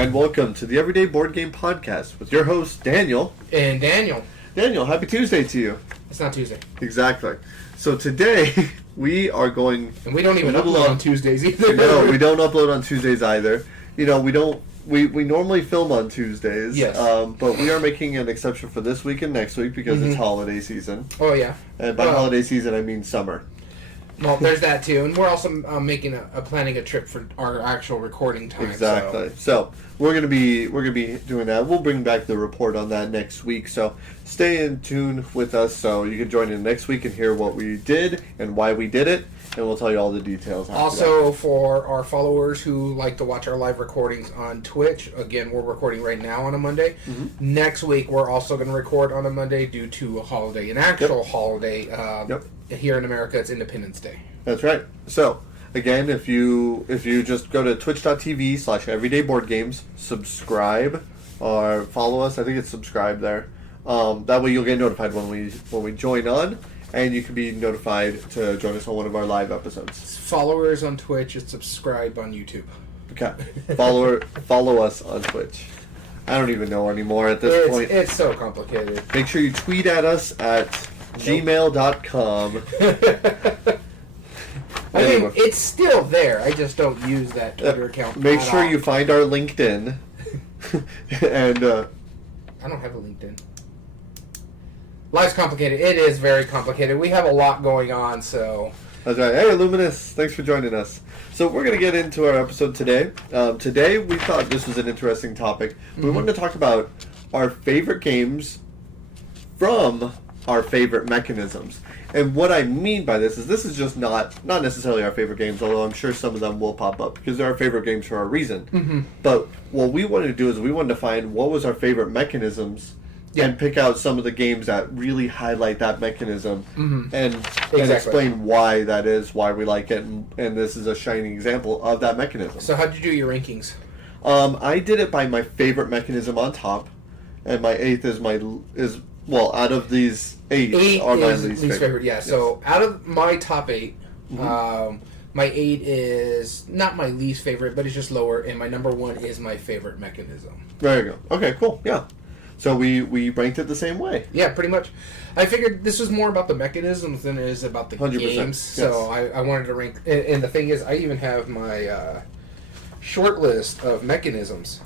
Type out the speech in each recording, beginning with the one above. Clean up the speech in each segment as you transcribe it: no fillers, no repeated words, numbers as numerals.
and welcome to the Everyday Board Game Podcast with your host, Daniel. And Daniel. Daniel, happy Tuesday to you. It's not Tuesday. Exactly. So today, we are going... And we don't even upload on Tuesdays either. No, we don't upload on Tuesdays either. You know, we normally film on Tuesdays. Yes. But we are making an exception for this week and next week because it's holiday season. Oh, yeah. And by holiday season, I mean summer. Well, there's that too, and we're also making planning a trip for our actual recording time. Exactly. So we're gonna be doing that. We'll bring back the report on that next week. So stay in tune with us so you can join in next week and hear what we did and why we did it, and we'll tell you all the details. Also, for our followers who like to watch our live recordings on Twitch, again, we're recording right now on a Monday. Mm-hmm. Next week, we're also going to record on a Monday due to a holiday, an actual holiday. Here in America, it's Independence Day. That's right. So, again, if you just go to twitch.tv/everydayboardgames, subscribe or follow us. I think it's subscribe there. That way you'll get notified when we join on, and you can be notified to join us on one of our live episodes. Followers on Twitch and subscribe on YouTube. Okay. Follow us on Twitch. I don't even know anymore at this point. It's so complicated. Make sure you tweet at us at gmail.com. I mean, it's still there. I just don't use that Twitter account. Make sure you find our LinkedIn. And I don't have a LinkedIn. Life's complicated. It is very complicated. We have a lot going on, so... That's right. Hey, Luminous, thanks for joining us. So we're going to get into our episode today. Today, we thought this was an interesting topic. We wanted to talk about our favorite games from our favorite mechanisms. And what I mean by this is just not necessarily our favorite games, although I'm sure some of them will pop up because they're our favorite games for a reason. Mm-hmm. But what we wanted to do is we wanted to find what was our favorite mechanisms and pick out some of the games that really highlight that mechanism and explain why that is, why we like it, and this is a shining example of that mechanism. So how'd you do your rankings? I did it by my favorite mechanism on top, and my eighth is out of these eight are my least favorite. Yeah, yes. So out of my top eight, my 8 is not my least favorite, but it's just lower, and my number 1 is my favorite mechanism. There you go. Okay, cool. Yeah. So we ranked it the same way. Yeah, pretty much. I figured this was more about the mechanisms than it is about the 100%, games. Yes. So I wanted to rank, and the thing is, I even have my short list of mechanisms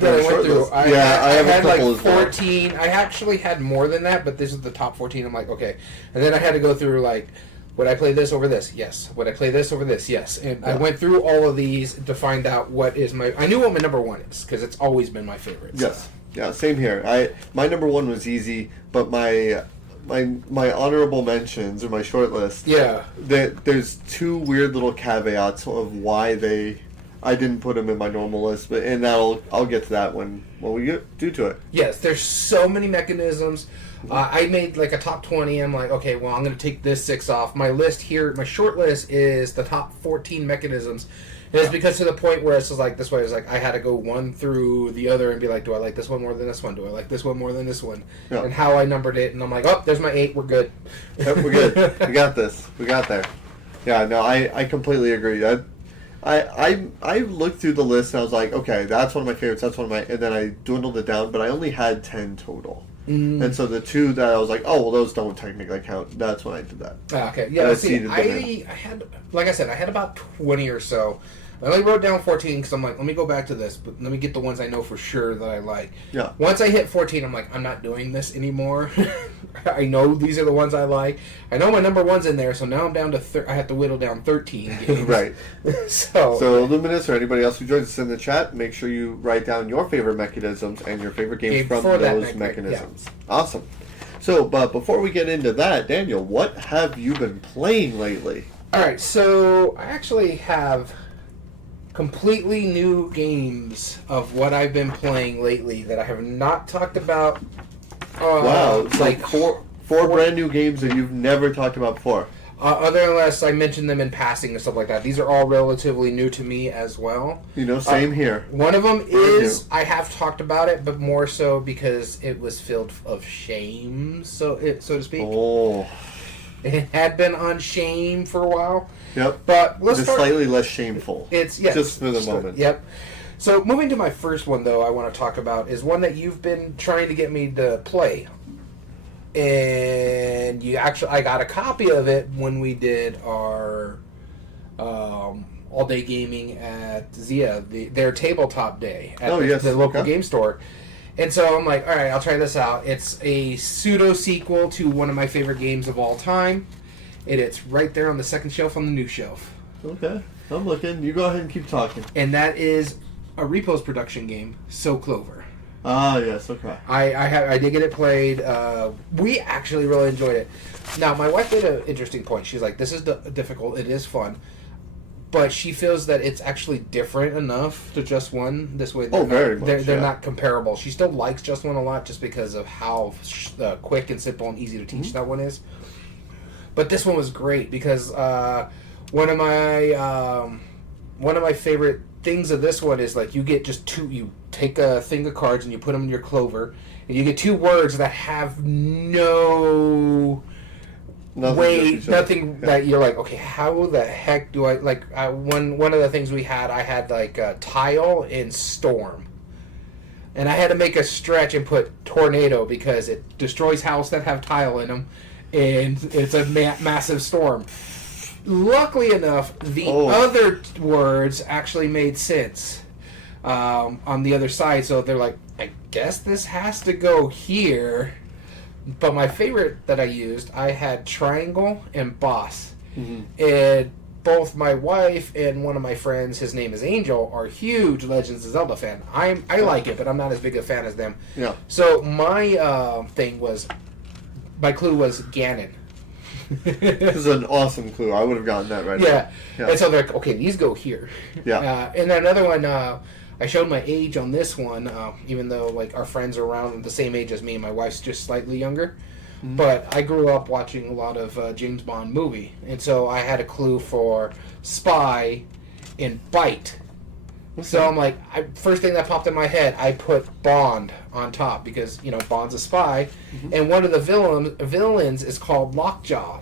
that I went through. I have a couple like 14. Well. I actually had more than that, but this is the top 14. I'm like, okay. And then I had to go through, like, would I play this over this? Yes. Would I play this over this? Yes. And I went through all of these to find out what is my... I knew what my number 1 is, because it's always been my favorite. Yes. So. Yeah, same here. My number 1 was easy, but my honorable mentions, or my short list... Yeah. There's two weird little caveats of why I didn't put them in my normal list, and I'll get to that when we get to it. Yes, there's so many mechanisms. I made like a top 20. I'm like, okay, well, I'm going to take this 6 off. My list here, my short list is the top 14 mechanisms. And it's because to the point where it's just like this way. It's like I had to go one through the other and be like, do I like this one more than this one? Do I like this one more than this one? Yeah. And how I numbered it. And I'm like, oh, there's my 8. We're good. Yep, we're good. We got this. We got there. Yeah, no, I completely agree. I looked through the list and I was like, okay, that's one of my favorites. That's one of my, and then I dwindled it down. But I only had 10 total. And so the 2 that I was like, oh, well, those don't technically count. That's when I did that. Okay, yeah. I had, like I said, I had about 20 or so. I only wrote down 14 because I'm like, let me go back to this, but let me get the ones I know for sure that I like. Yeah. Once I hit 14, I'm like, I'm not doing this anymore. I know these are the ones I like. I know my number 1's in there, so now I'm down to I have to whittle down 13 games. Right. So Luminous or anybody else who joins us in the chat, make sure you write down your favorite mechanisms and your favorite games from those mechanisms. Yeah. Awesome. So, but before we get into that, Daniel, what have you been playing lately? All right, so I actually have completely new games of what I've been playing lately that I have not talked about. Wow, like four brand new games that you've never talked about before. Other unless I mentioned them in passing and stuff like that. These are all relatively new to me as well. You know, same here. One of them is, I have talked about it, but more so because it was filled of shame, so to speak. Oh. It had been on shame for a while. Yep. But let's start. Slightly less shameful. It's just for the moment. Yep. So moving to my first one, though, I want to talk about is one that you've been trying to get me to play. And I got a copy of it when we did our all-day gaming at Zia, their tabletop day at the local game store. And so I'm like, all right, I'll try this out. It's a pseudo-sequel to one of my favorite games of all time. And it's right there on the second shelf on the new shelf. Okay, I'm looking. You go ahead and keep talking. And that is a Repos production game, So Clover. Ah, yes, okay. I did get it played. We actually really enjoyed it. Now, my wife made an interesting point. She's like, this is difficult. It is fun. But she feels that it's actually different enough to Just One. This way, they're not comparable. She still likes Just One a lot just because of how quick and simple and easy to teach that one is. But this one was great because one of my favorite things of this one is like you get just two. You take a thing of cards and you put them in your Clover, and you get two words that have nothing that you're like, okay, how the heck do I like? One of the things I had like tile and storm, and I had to make a stretch and put tornado because it destroys houses that have tile in them, and it's a massive storm. Luckily enough, the other words actually made sense on the other side. So they're like, I guess this has to go here. But my favorite that I used, I had triangle and boss. Mm-hmm. And both my wife and one of my friends, his name is Angel, are huge Legends of Zelda fan. I like it, but I'm not as big a fan as them. Yeah. So my clue was Ganon. This is an awesome clue. I would have gotten that right. Yeah. And so they're like, okay, these go here. Yeah. And then another one, I showed my age on this one, even though like our friends are around the same age as me. My wife's just slightly younger. Mm-hmm. But I grew up watching a lot of James Bond movie. And so I had a clue for spy and bite. Okay. So I'm like, first thing that popped in my head, I put Bond on top because, Bond's a spy. Mm-hmm. And one of the villains is called Lockjaw.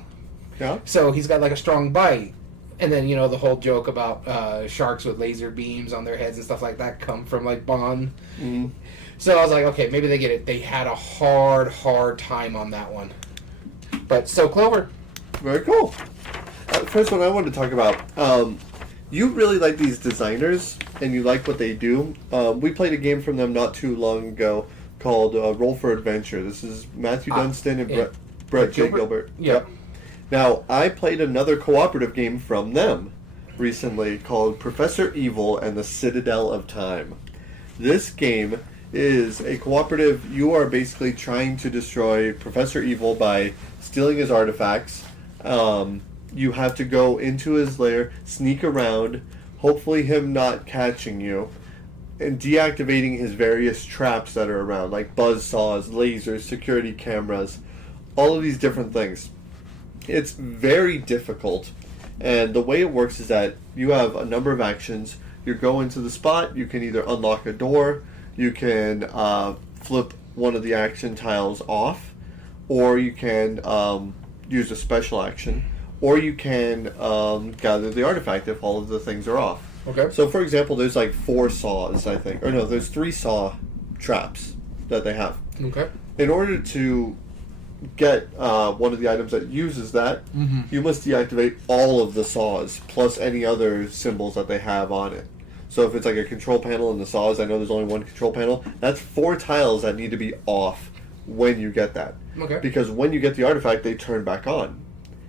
Yeah. So he's got like a strong bite. And then, the whole joke about sharks with laser beams on their heads and stuff like that come from like Bond. Mm-hmm. So I was like, okay, maybe they get it. They had a hard time on that one. But So Clover. Very cool. First one I wanted to talk about. You really like these designers, and you like what they do. We played a game from them not too long ago called Roll for Adventure. This is Matthew Dunstan and Brett J. Gilbert. Yep. Now, I played another cooperative game from them recently called Professor Evil and the Citadel of Time. This game is a cooperative. You are basically trying to destroy Professor Evil by stealing his artifacts. You have to go into his lair, sneak around, hopefully him not catching you, and deactivating his various traps that are around, like buzzsaws, lasers, security cameras, all of these different things. It's very difficult, and the way it works is that you have a number of actions. You go into the spot, you can either unlock a door, you can flip one of the action tiles off, or you can use a special action, or you can gather the artifact if all of the things are off. Okay. So, for example, there's like 4 saws, I think. Or no, there's 3 saw traps that they have. Okay. In order to get one of the items that uses that, mm-hmm. you must deactivate all of the saws, plus any other symbols that they have on it. So if it's like a control panel in the saws, I know there's only one control panel, that's 4 tiles that need to be off when you get that. Okay. Because when you get the artifact, they turn back on.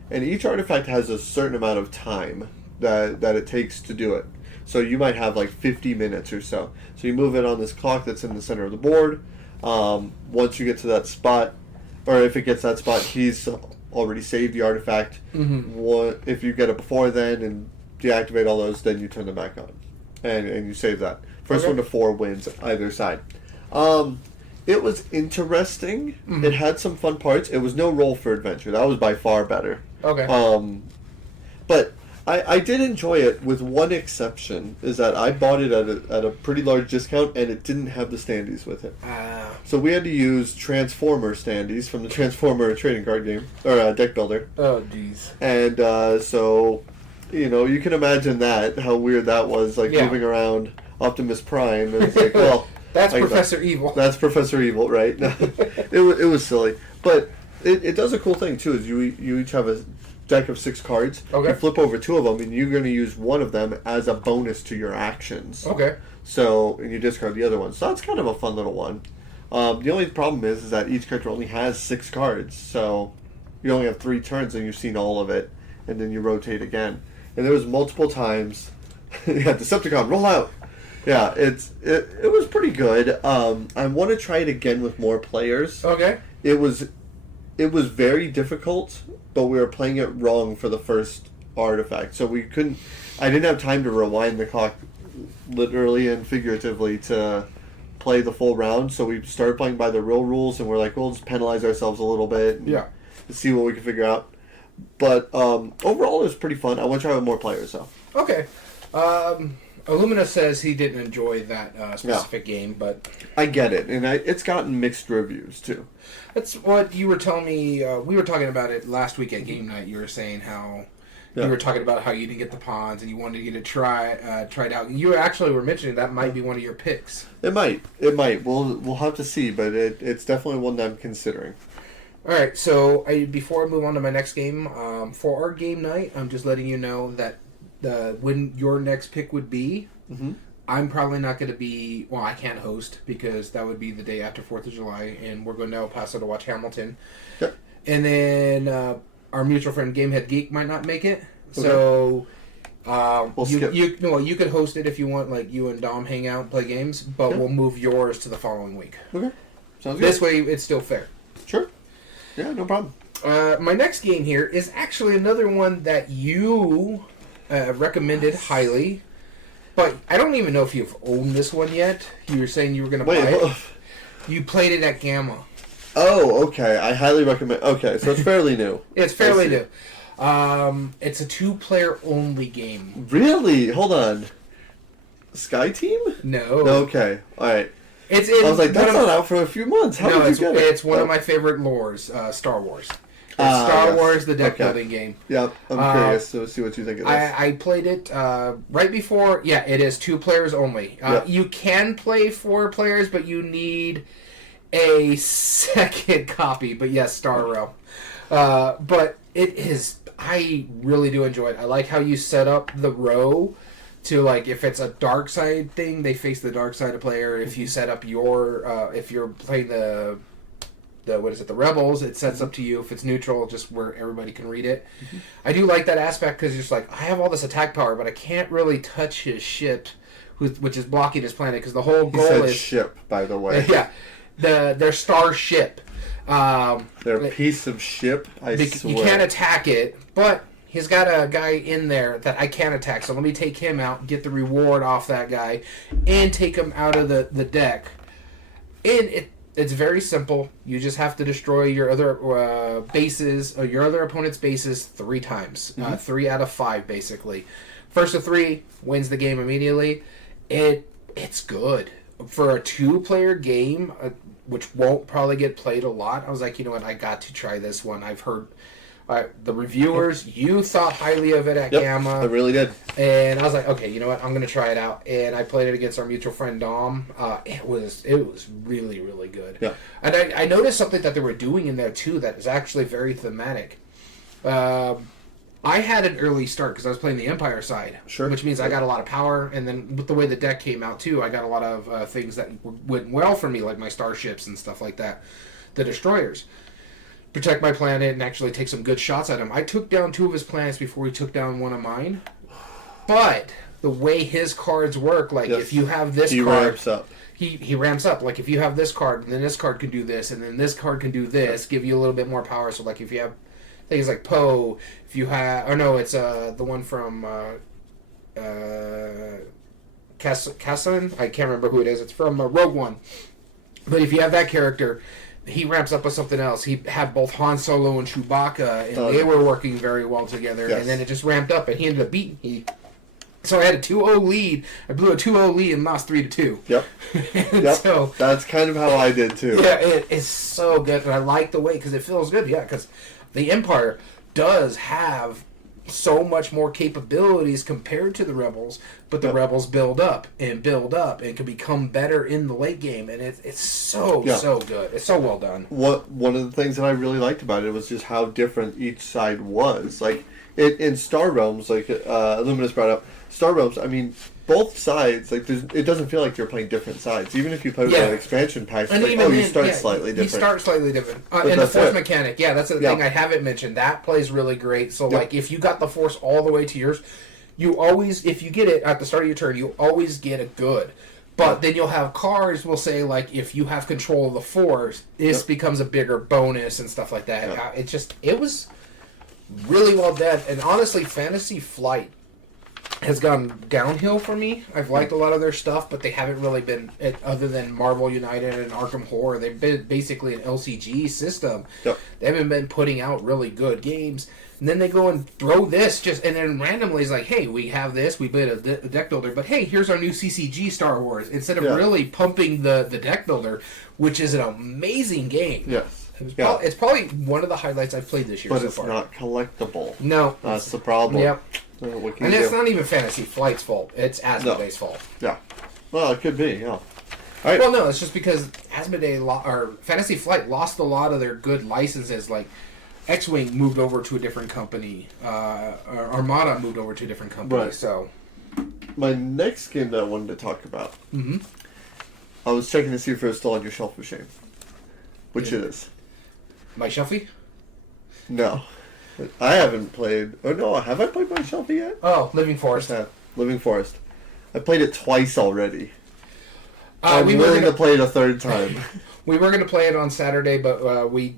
And each artifact has a certain amount of time that it takes to do it. So you might have like 50 minutes or so. So you move it on this clock that's in the center of the board. Once you get to that spot, or if it gets that spot, he's already saved the artifact. Mm-hmm. If you get it before then and deactivate all those, then you turn them back on. And you save that. First one to 4 wins either side. It was interesting. Mm-hmm. It had some fun parts. It was no Roll for Adventure. That was by far better. Okay. But I did enjoy it with one exception, is that I bought it at a pretty large discount, and it didn't have the standees with it. So we had to use Transformer standees from the Transformer trading card game, or deck builder. Oh, jeez. And so, you can imagine how weird that was, moving around Optimus Prime, and it's like, well, that's Professor Evil. That's Professor Evil, right? No, it was silly, but it does a cool thing too. Is you each have a deck of 6 cards. Okay. You flip over 2 of them, and you're going to use one of them as a bonus to your actions. Okay. So, and you discard the other one. So that's kind of a fun little one. The only problem is that each character only has 6 cards, so you only have 3 turns, and you've seen all of it, and then you rotate again. And there was multiple times. Yeah, Decepticon, roll out. Yeah, it was pretty good. I want to try it again with more players. Okay. It was very difficult, but we were playing it wrong for the first artifact, so we couldn't. I didn't have time to rewind the clock, literally and figuratively, to play the full round. So we started playing by the real rules, and we're like, we'll just penalize ourselves a little bit. And see what we can figure out. But overall, it was pretty fun. I want to try with more players, though. Okay. Illumina says he didn't enjoy that specific game, but I get it, and it's gotten mixed reviews too. That's what you were telling me. We were talking about it last week at game night. You were saying how you were talking about how you didn't get the pawns and you wanted to get it tried out. You actually were mentioning that might be one of your picks. It might. We'll have to see, but it's definitely one that I'm considering. All right. So before I move on to my next game, for our game night, I'm just letting you know that when your next pick would be. Mm-hmm. I'm probably not going to be... Well, I can't host because that would be the day after 4th of July, and we're going to El Paso to watch Hamilton. Yep. And then our mutual friend Gamehead Geek might not make it. Okay. So you could host it if you want, like you and Dom hang out and play games, but we'll move yours to the following week. Okay. Sounds good. This way, it's still fair. Sure. Yeah, no problem. My next game here is actually another one that you recommended highly. But I don't even know if you've owned this one yet. You were saying you were going to buy it. You played it at Gamma. Oh, okay. I highly recommend... Okay, so it's fairly new. It's fairly new. It's a 2-player only game. Really? Hold on. Sky Team? No. Okay. All right. I was like, that's not out for a few months. How did you get it? It's one of my favorite lores, Star Wars. Star Wars, the deck building game. Yep, I'm curious to see what you think of this. I played it right before. Yeah, it is 2 players only. You can play 4 players, but you need a second copy. But yes, Star Realm. But it is. I really do enjoy it. I like how you set up the row to, like, if it's a dark side thing, they face the dark side of player. If you set up your, if you're playing the Rebels, it sets up to you. If it's neutral, just where everybody can read it. Mm-hmm. I do like that aspect because you're just like, I have all this attack power, but I can't really touch his ship, which is blocking his planet, because the whole goal is... ship, by the way. Yeah. Their star ship. Their piece of ship, I swear. You can't attack it, but he's got a guy in there that I can attack, so let me take him out, get the reward off that guy, and take him out of the deck. And it's very simple. You just have to destroy your other bases, or your other opponent's bases 3 times. 3 out of 5, basically. First of 3 wins the game immediately. It's good. For a 2-player game, which won't probably get played a lot, I was like, you know what, I got to try this one. I've heard the reviewers, you thought highly of it at Gamma. I really did. And I was like, okay, you know what? I'm going to try it out. And I played it against our mutual friend Dom. It was really, really good. Yeah. And I noticed something that they were doing in there, too, that is actually very thematic. I had an early start because I was playing the Empire side. Sure. Which means I got a lot of power. And then with the way the deck came out, too, I got a lot of things that went well for me, like my starships and stuff like that. The destroyers. Protect my planet and actually take some good shots at him. I took down 2 of his planets before he took down one of mine. But the way his cards work, like if you have this card... Ramps up. He ramps up. Like if you have this card, and then this card can do this, and then this card can do this, give you a little bit more power. So like if you have things like Poe, if you have... Oh no, it's the one from... Kassan? I can't remember who it is. It's from Rogue One. But if you have that character... He ramps up with something else. He had both Han Solo and Chewbacca, and they were working very well together. Yes. And then it just ramped up, and he ended up beating me. So I had a 2-0 lead. I blew a 2-0 lead and lost 3-2. Yep. So that's kind of how I did too. Yeah, it is so good, and I like the way because it feels good. Yeah, because the Empire does have so much more capabilities compared to the Rebels, but the Rebels build up and can become better in the late game, and it's so good. It's so well done. One of the things that I really liked about it was just how different each side was. Like in Star Realms, like Illuminous brought up Star Realms. I mean, both sides, like it doesn't feel like you're playing different sides. Even if you play with an expansion pack, it's like, you start slightly different. You start slightly different. And the Force mechanic, that's the thing I haven't mentioned. That plays really great. So, like, if you got the Force all the way to yours, you always, if you get it at the start of your turn, you always get a good. But then you'll have cards will say, like, if you have control of the Force, this becomes a bigger bonus and stuff like that. It was really well done. And honestly, Fantasy Flight has gone downhill for me. I've liked a lot of their stuff, but they haven't really been, other than Marvel United and Arkham Horror, they've been basically an LCG system. Yep. They haven't been putting out really good games. And then they go and throw this and then randomly it's like, hey, we have this, we built a deck builder, but hey, here's our new CCG Star Wars. Instead of really pumping the deck builder, which is an amazing game. Yes. It's probably one of the highlights I've played this year so far. But it's not collectible. No. That's the problem. Yep. And it's not even Fantasy Flight's fault. It's Asmodee's fault. Yeah. Well, it could be, yeah. All right. Well, no, it's just because or Fantasy Flight lost a lot of their good licenses. Like, X-Wing moved over to a different company. Armada moved over to a different company. Right. So, my next game that I wanted to talk about, I was checking to see if it was still on your shelf of shame. Which it is. My shelfie? No. I haven't played... Oh, no. Have I played my shelfie yet? Oh, Living Forest. Living Forest. I played it twice already. I'm willing to play it a third time. We were going to play it on Saturday, but we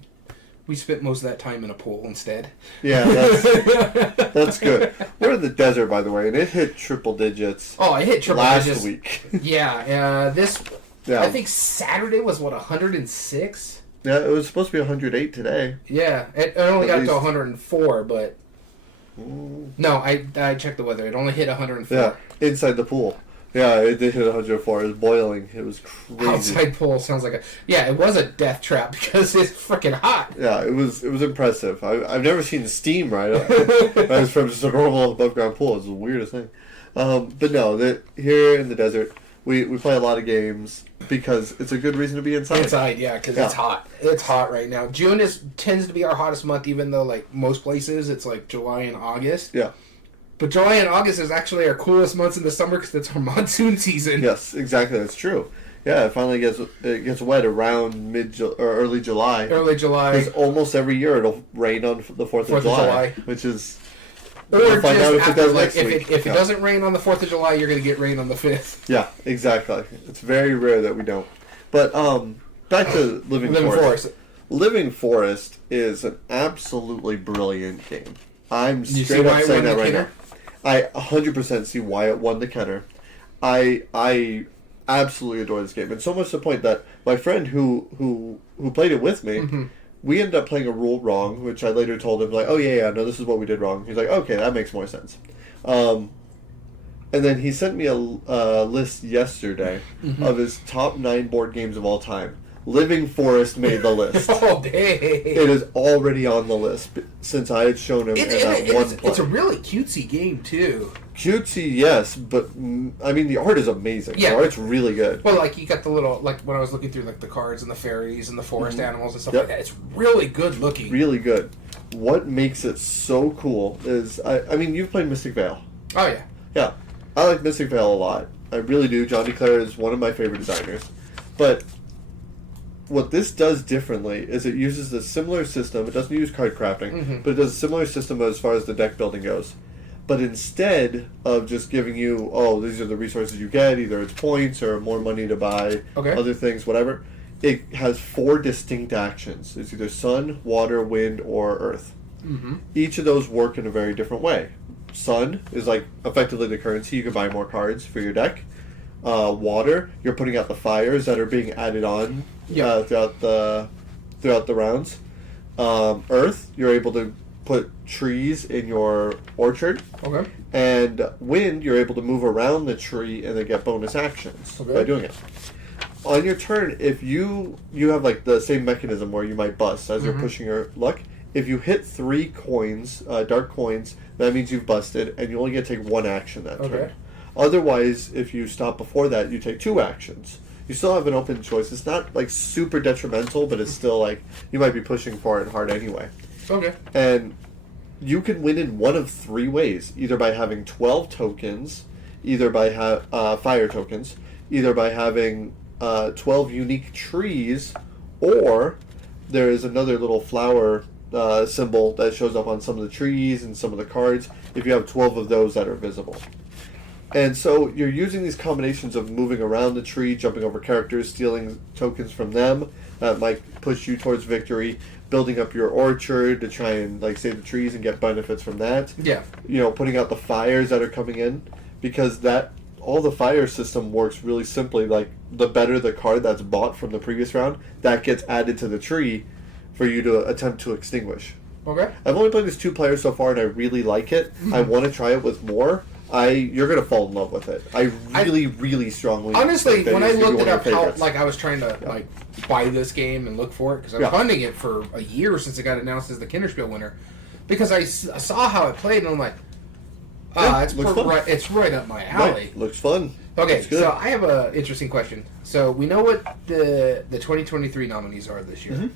spent most of that time in a pool instead. Yeah, that's good. We're in the desert, by the way, and it hit triple digits. Oh, it hit triple digits. Last week. Yeah, I think Saturday was, 106? Yeah, it was supposed to be 108 today. Yeah, it only got to 104, but... No, I checked the weather. It only hit 104. Yeah, inside the pool. Yeah, it did hit 104. It was boiling. It was crazy. Outside pool sounds like it was a death trap because it's freaking hot. Yeah, it was impressive. I've never seen steam right from just a normal above ground pool. It's the weirdest thing. But no, here in the desert, we play a lot of games because it's a good reason to be inside. Inside, yeah, because it's hot. It's hot right now. June tends to be our hottest month, even though like most places it's like July and August. Yeah. But July and August is actually our coolest months in the summer because it's our monsoon season. Yes, exactly. That's true. Yeah, it finally gets wet around early July. Early July. Because almost every year it'll rain on the 4th of July, which is... Or we'll find out if it does next week. If it doesn't rain on the 4th of July, you're going to get rain on the 5th. Yeah, exactly. It's very rare that we don't. But back to Living Forest. Living Forest is an absolutely brilliant game. I'm straight up saying that right now. I 100% see why it won the Kenner. I absolutely adore this game, and so much to the point that my friend who played it with me, we ended up playing a rule wrong, which I later told him, like, oh yeah, no, this is what we did wrong. He's like, okay, that makes more sense. And then he sent me a list yesterday of his top 9 board games of all time. Living Forest made the list. Oh, dang. It is already on the list since I had shown him one play. It's a really cutesy game, too. Cutesy, yes, but, I mean, the art is amazing. Yeah. The art's really good. Well, like, you got the little, like, when I was looking through, like, the cards and the fairies and the forest animals and stuff like that, it's really good looking. Really good. What makes it so cool is, I mean, you've played Mystic Vale. Oh, yeah. Yeah. I like Mystic Vale a lot. I really do. John DeClaire is one of my favorite designers. But what this does differently is it uses a similar system. It doesn't use card crafting, but it does a similar system as far as the deck building goes. But instead of just giving you, oh, these are the resources you get, either it's points or more money to buy other things, whatever, it has 4 distinct actions. It's either sun, water, wind, or earth. Each of those work in a very different way. Sun is like effectively the currency. You can buy more cards for your deck. Water, you're putting out the fires that are being added on throughout the rounds. Earth, you're able to put trees in your orchard. Okay. And wind, you're able to move around the tree and then get bonus actions by doing it. On your turn, if you have like the same mechanism where you might bust as you're pushing your luck, If you hit 3 coins, dark coins, that means you've busted, and you only get to take 1 action that turn. Otherwise, if you stop before that, you take 2 actions. You still have an open choice. It's not like super detrimental, but it's still like you might be pushing for it hard anyway. Okay. And you can win in one of 3 ways: either by having 12 tokens, either by fire tokens, either by having 12 unique trees, or there is another little flower symbol that shows up on some of the trees and some of the cards if you have 12 of those that are visible. And so you're using these combinations of moving around the tree, jumping over characters, stealing tokens from them that might push you towards victory, building up your orchard to try and like save the trees and get benefits from that. Yeah. Putting out the fires that are coming in, because all the fire system works really simply. Like the better the card that's bought from the previous round, that gets added to the tree for you to attempt to extinguish. Okay. I've only played this 2 players so far, and I really like it. I want to try it with more. You're gonna fall in love with it. I really strongly. Honestly, when I looked it up, favorites. I was trying to buy this game and look for it because I was hunting it for a year since it got announced as the Kinderspiel winner, because I saw how it played and I'm like, it's right up my alley. Right. Looks fun. Okay, so I have an interesting question. So we know what the 2023 nominees are this year. Mm-hmm.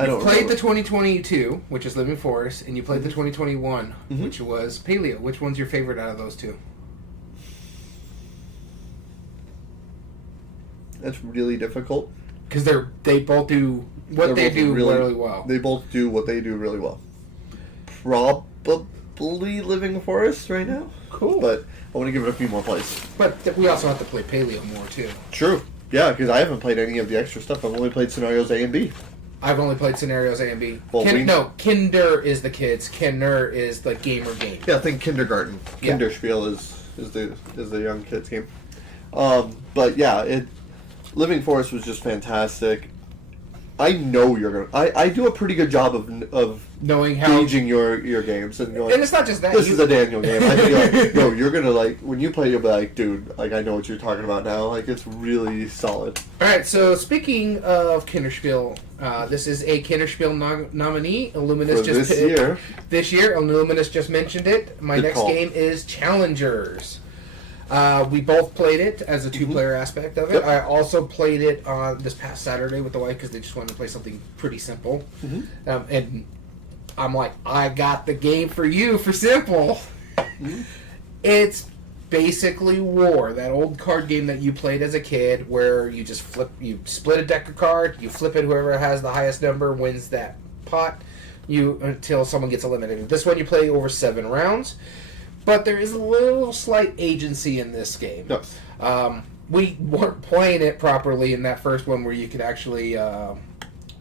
You played the 2022, which is Living Forest, and you played the 2021, which was Paleo. Which one's your favorite out of those 2? That's really difficult. Because they both do what they do really well. They both do what they do really well. Probably Living Forest right now. Cool. But I want to give it a few more plays. But we also have to play Paleo more, too. True. Yeah, because I haven't played any of the extra stuff. I've only played scenarios A and B. I've only played scenarios A and B. Well, Kinder is the kids. Kinder is the gamer game. Yeah, I think kindergarten. Kinderspiel is the young kids game. But yeah, Living Forest was just fantastic. I know you're gonna. I do a pretty good job of knowing how gauging your games and going. And it's not just that. This is a Daniel game. I feel like you're gonna like when you play. You'll be like, dude, like I know what you're talking about now. Like it's really solid. All right. So speaking of Kinderspiel, this is a Kinderspiel nominee. Illuminous this year. This year, Illuminous just mentioned it. My next game is Challengers. We both played it as a 2-player aspect of it. Yep. I also played it on this past Saturday with the wife because they just wanted to play something pretty simple. And I'm like, I got the game for you for simple. It's basically War, that old card game that you played as a kid where you just split a deck of cards, you flip it, whoever has the highest number wins that pot until someone gets eliminated. This one you play over 7 rounds. But there is a little slight agency in this game. Yes. We weren't playing it properly in that first one where you could actually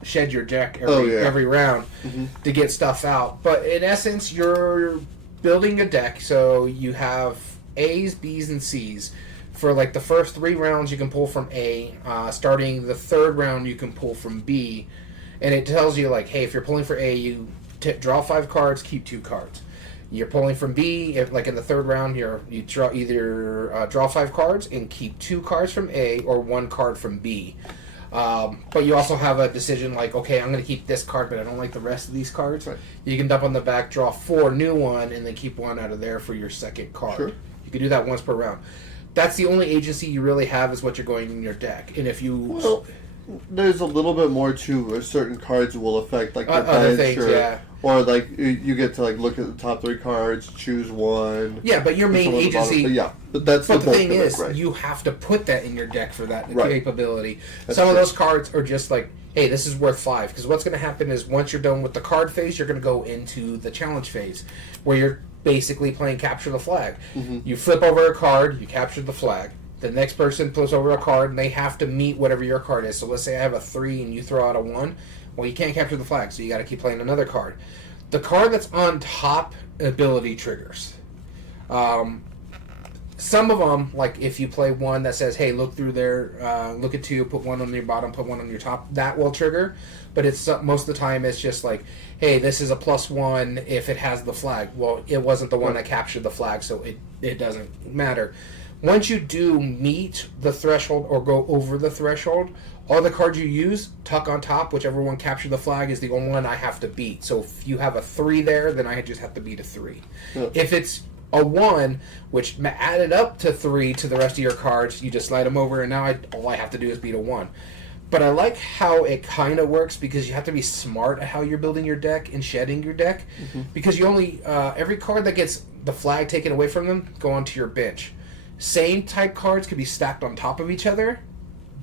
shed your deck every round to get stuff out. But in essence, you're building a deck, so you have A's, B's, and C's. For like the first 3 rounds, you can pull from A. Starting the 3rd round, you can pull from B. And it tells you, like, hey, if you're pulling for A, you draw 5 cards, keep 2 cards. You're pulling from B, like in the 3rd round, you draw either draw 5 cards and keep 2 cards from A or 1 card from B. But you also have a decision like, okay, I'm going to keep this card, but I don't like the rest of these cards. Right. You can dump on the back, draw 4 new one, and then keep 1 out of there for your 2nd card. Sure. You can do that once per round. That's the only agency you really have is what you're going in your deck. And if you... Well, there's a little bit more to where certain cards will affect like your bench or like you get to like look at the top 3 cards, choose one. Yeah, but your main agency. But that's the thing is, you have to put that in your deck for that capability. Some of those cards are just like, hey, this is worth 5. Because what's going to happen is once you're done with the card phase, you're going to go into the challenge phase, where you're basically playing capture the flag. You flip over a card, you capture the flag. The next person flips over a card, and they have to meet whatever your card is. So let's say I have a 3 and you throw out a 1. Well, you can't capture the flag, so you got to keep playing another card. The card that's on top ability triggers. Some of them, like if you play one that says, hey, look through there, look at 2, put 1 on your bottom, put 1 on your top, that will trigger. But it's most of the time it's just like, hey, this is a +1 if it has the flag. Well, it wasn't the one that captured the flag, so it doesn't matter. Once you do meet the threshold or go over the threshold, all the cards you use, tuck on top, whichever one captured the flag is the only one I have to beat. So if you have a 3 there, then I just have to beat a 3. Yeah. If it's a 1, which added up to 3 to the rest of your cards, you just slide them over, and now all I have to do is beat a 1. But I like how it kind of works because you have to be smart at how you're building your deck and shedding your deck. Mm-hmm. Because you only, every card that gets the flag taken away from them go onto your bench. Same type cards could be stacked on top of each other,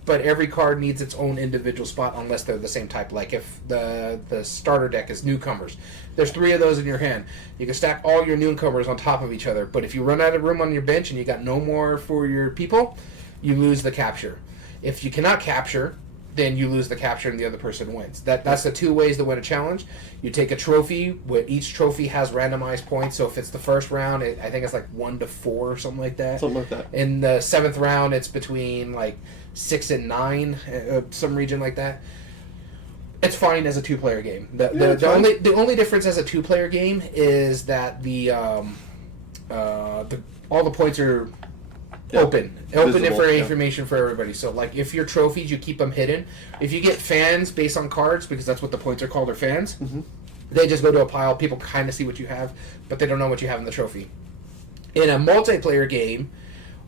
but every card needs its own individual spot unless they're the same type. Like if the starter deck is newcomers, there's 3 of those in your hand. You can stack all your newcomers on top of each other, but if you run out of room on your bench and you got no more for your people, you lose the capture. If you cannot capture, then you lose the capture and the other person wins. That's the 2 ways to win a challenge. You take a trophy, where each trophy has randomized points. So if it's the first round, I think it's like 1 to 4 or something like that. Something like that. In the 7th round, it's between like 6 and 9, some region like that. It's fine as a 2-player game. The only difference as a 2-player game is that all the points are open Visible, information for everybody. So like if your trophies, you keep them hidden. If you get fans based on cards, because that's what the points are called, are fans, mm-hmm. They just go to a pile. People kind of see what you have, but they don't know what you have in the trophy. In a multiplayer game,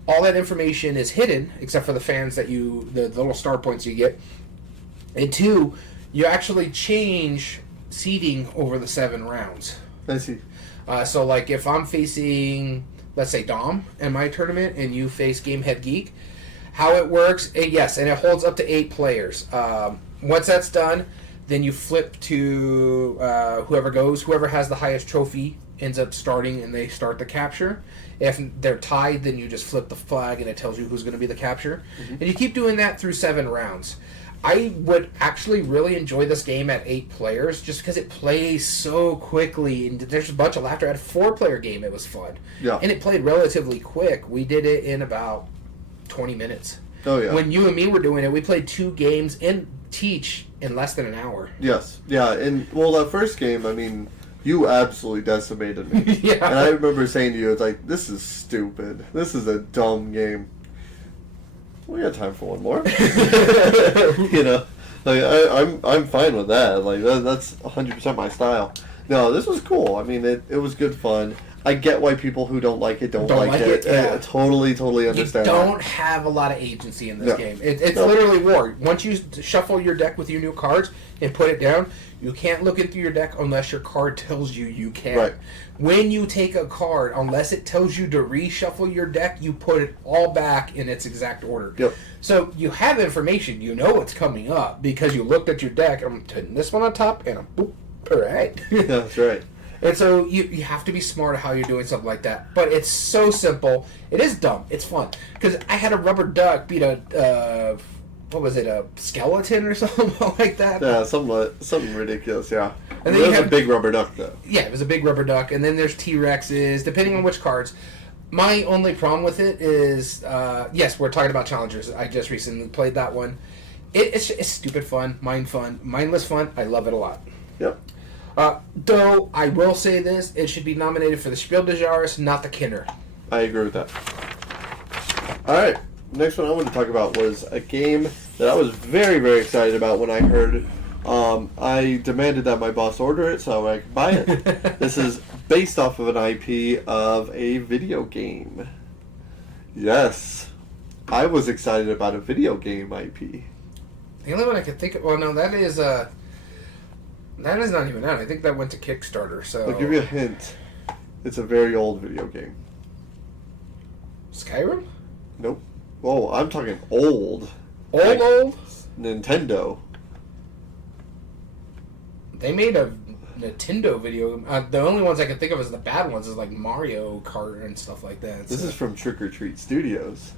all that information is hidden except for the fans that the little star points you get. And 2, you actually change seeding over the 7 rounds. I see. So like if I'm facing, let's say Dom in my tournament, and you face Gamehead Geek, how it works, and it holds up to 8 players. Once that's done, then you flip to whoever has the highest trophy ends up starting, and they start the capture. If they're tied, then you just flip the flag, and it tells you who's going to be the capture. Mm-hmm. And you keep doing that through 7 rounds. I would actually really enjoy this game at 8 players just because it plays so quickly, and there's a bunch of laughter. At a 4-player game, it was fun. Yeah. And it played relatively quick. We did it in about 20 minutes. Oh, yeah. When you and me were doing it, we played 2 games in less than an hour. Yes. Yeah, and, that first game, I mean, you absolutely decimated me. Yeah. And I remember saying to you, it's like, this is stupid. This is a dumb game. We got time for one more. I'm fine with that. Like that's 100% my style. No, this was cool. I mean, it was good fun. I get why people who don't like it don't like it. Yeah. I totally understand. You don't have a lot of agency in this game. It's literally war. Once you shuffle your deck with your new cards and put it down, you can't look into your deck unless your card tells you can. Right. When you take a card, unless it tells you to reshuffle your deck, you put it all back in its exact order. Yep. So you have information. You know what's coming up because you looked at your deck. I'm putting this one on top, and I'm boop. All right. Yeah, that's right. And so you have to be smart at how you're doing something like that. But it's so simple. It is dumb. It's fun. Because I had a rubber duck beat a, a skeleton or something like that? Yeah, something ridiculous, yeah. And then it was a big rubber duck, though. Yeah, it was a big rubber duck. And then there's T-Rexes, depending on which cards. My only problem with it is, yes, we're talking about challengers. I just recently played that one. It's stupid fun, mindless fun. I love it a lot. Yep. Though, I will say this, it should be nominated for the Spiel des Jahres, not the Kinder. I agree with that. Alright, next one I wanted to talk about was a game that I was very, very excited about when I heard. I demanded that my boss order it so I could buy it. This is based off of an IP of a video game. Yes. I was excited about a video game IP. The only one I could think of... Well, no, that is not even out. I think that went to Kickstarter, so... I'll give you a hint. It's a very old video game. Skyrim? Nope. Whoa, I'm talking old. Old? Nintendo. They made a Nintendo video. The only ones I can think of as the bad ones is like Mario Kart and stuff like that. This is from Trick or Treat Studios.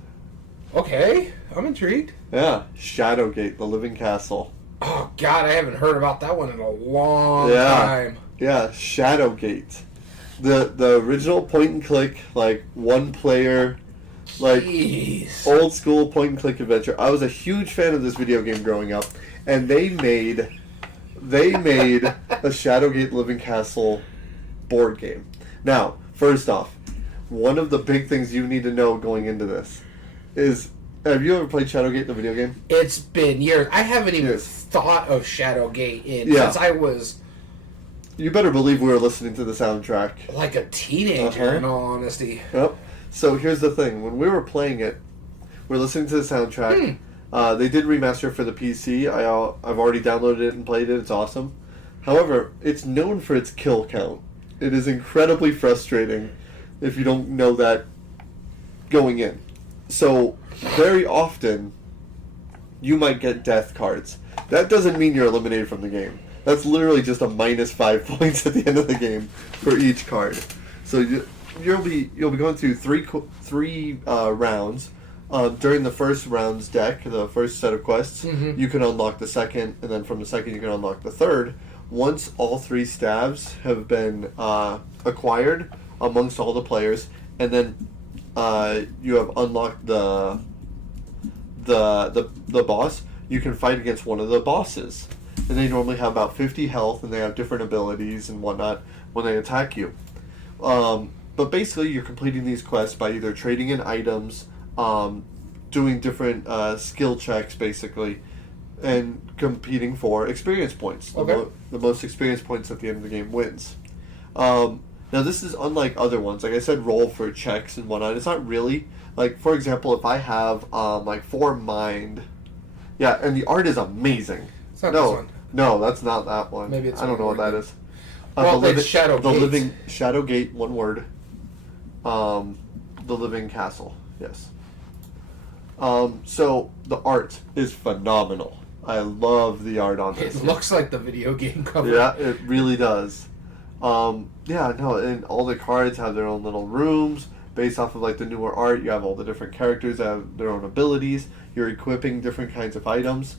Okay, I'm intrigued. Yeah, Shadowgate, The Living Castle. Oh, God, I haven't heard about that one in a long time. Yeah, Shadowgate. The original point-and-click, like, one-player, like, old-school point-and-click adventure. I was a huge fan of this video game growing up, and they made a Shadowgate Living Castle board game. Now, first off, one of the big things you need to know going into this is, have you ever played Shadowgate, the video game? It's been years. I haven't even thought of Shadowgate since I was... You better believe we were listening to the soundtrack. Like a teenager, in all honesty. Yep. So here's the thing. When we were playing it, we're listening to the soundtrack. They did remaster for the PC. I've already downloaded it and played it. It's awesome. However, it's known for its kill count. It is incredibly frustrating if you don't know that going in. So, very often, you might get death cards. That doesn't mean you're eliminated from the game. That's literally just a minus 5 points at the end of the game for each card. So you'll be going through three rounds. During the first round's deck, the first set of quests, you can unlock the second, and then from the second you can unlock the third. Once all 3 stabs have been acquired amongst all the players, and then you have unlocked the boss, you can fight against one of the bosses. And they normally have about 50 health, and they have different abilities and whatnot when they attack you. But basically, you're completing these quests by either trading in items, doing different skill checks, basically, and competing for experience points. Okay. The most experience points at the end of the game wins. Now, this is unlike other ones. Like I said, roll for checks and whatnot. It's not really. Like, for example, if I have, 4 mind... Yeah, and the art is amazing. It's not this one. No, that's not that one. Maybe it's... I don't know what that is. Well, it's Shadowgate. The living... Shadowgate, one word. The Living Castle, yes. So, the art is phenomenal. I love the art on this. It looks like the video game cover. Yeah, it really does. And all the cards have their own little rooms. Based off of, like, the newer art, you have all the different characters that have their own abilities. You're equipping different kinds of items.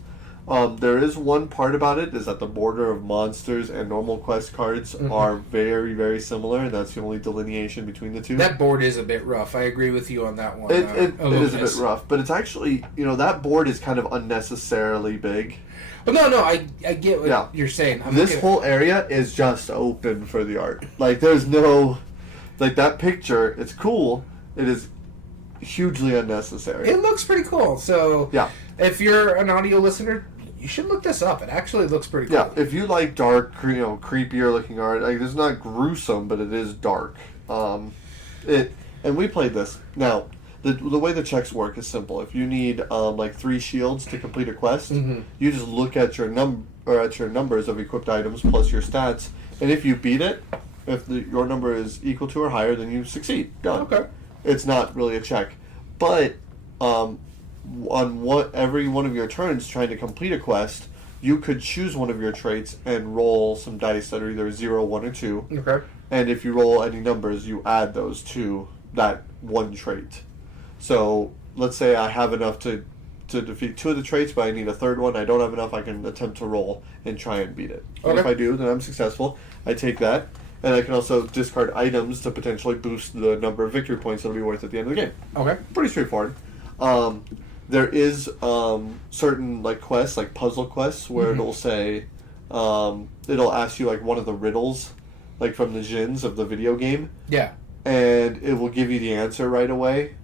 There is one part about it, is that the border of monsters and normal quest cards are very, very similar, and that's the only delineation between the two. That board is a bit rough. I agree with you on that one. It is a bit rough, but it's actually, that board is kind of unnecessarily big. But no, I get what you're saying. This whole area is just open for the art. Like, there's no... Like, that picture, it's cool. It is hugely unnecessary. It looks pretty cool. So, if you're an audio listener, you should look this up. It actually looks pretty cool. Yeah, if you like dark, creepier looking art, like, it's not gruesome, but it is dark. And we played this. Now, the way the checks work is simple. If you need 3 shields to complete a quest, you just look at your numbers of equipped items plus your stats, and if you beat it, if your number is equal to or higher, then you succeed. Done. Okay. It's not really a check, but on every one of your turns trying to complete a quest, you could choose one of your traits and roll some dice that are either 0, 1, or 2. Okay. And if you roll any numbers, you add those to that one trait. So let's say I have enough to defeat 2 of the traits, but I need a third one. I don't have enough. I can attempt to roll and try and beat it. Okay. And if I do, then I'm successful. I take that, and I can also discard items to potentially boost the number of victory points that'll be worth at the end of the game. Okay. Pretty straightforward. There is certain quests, like puzzle quests, where it'll say, it'll ask you one of the riddles, like from the Djinns of the video game. Yeah. And it will give you the answer right away.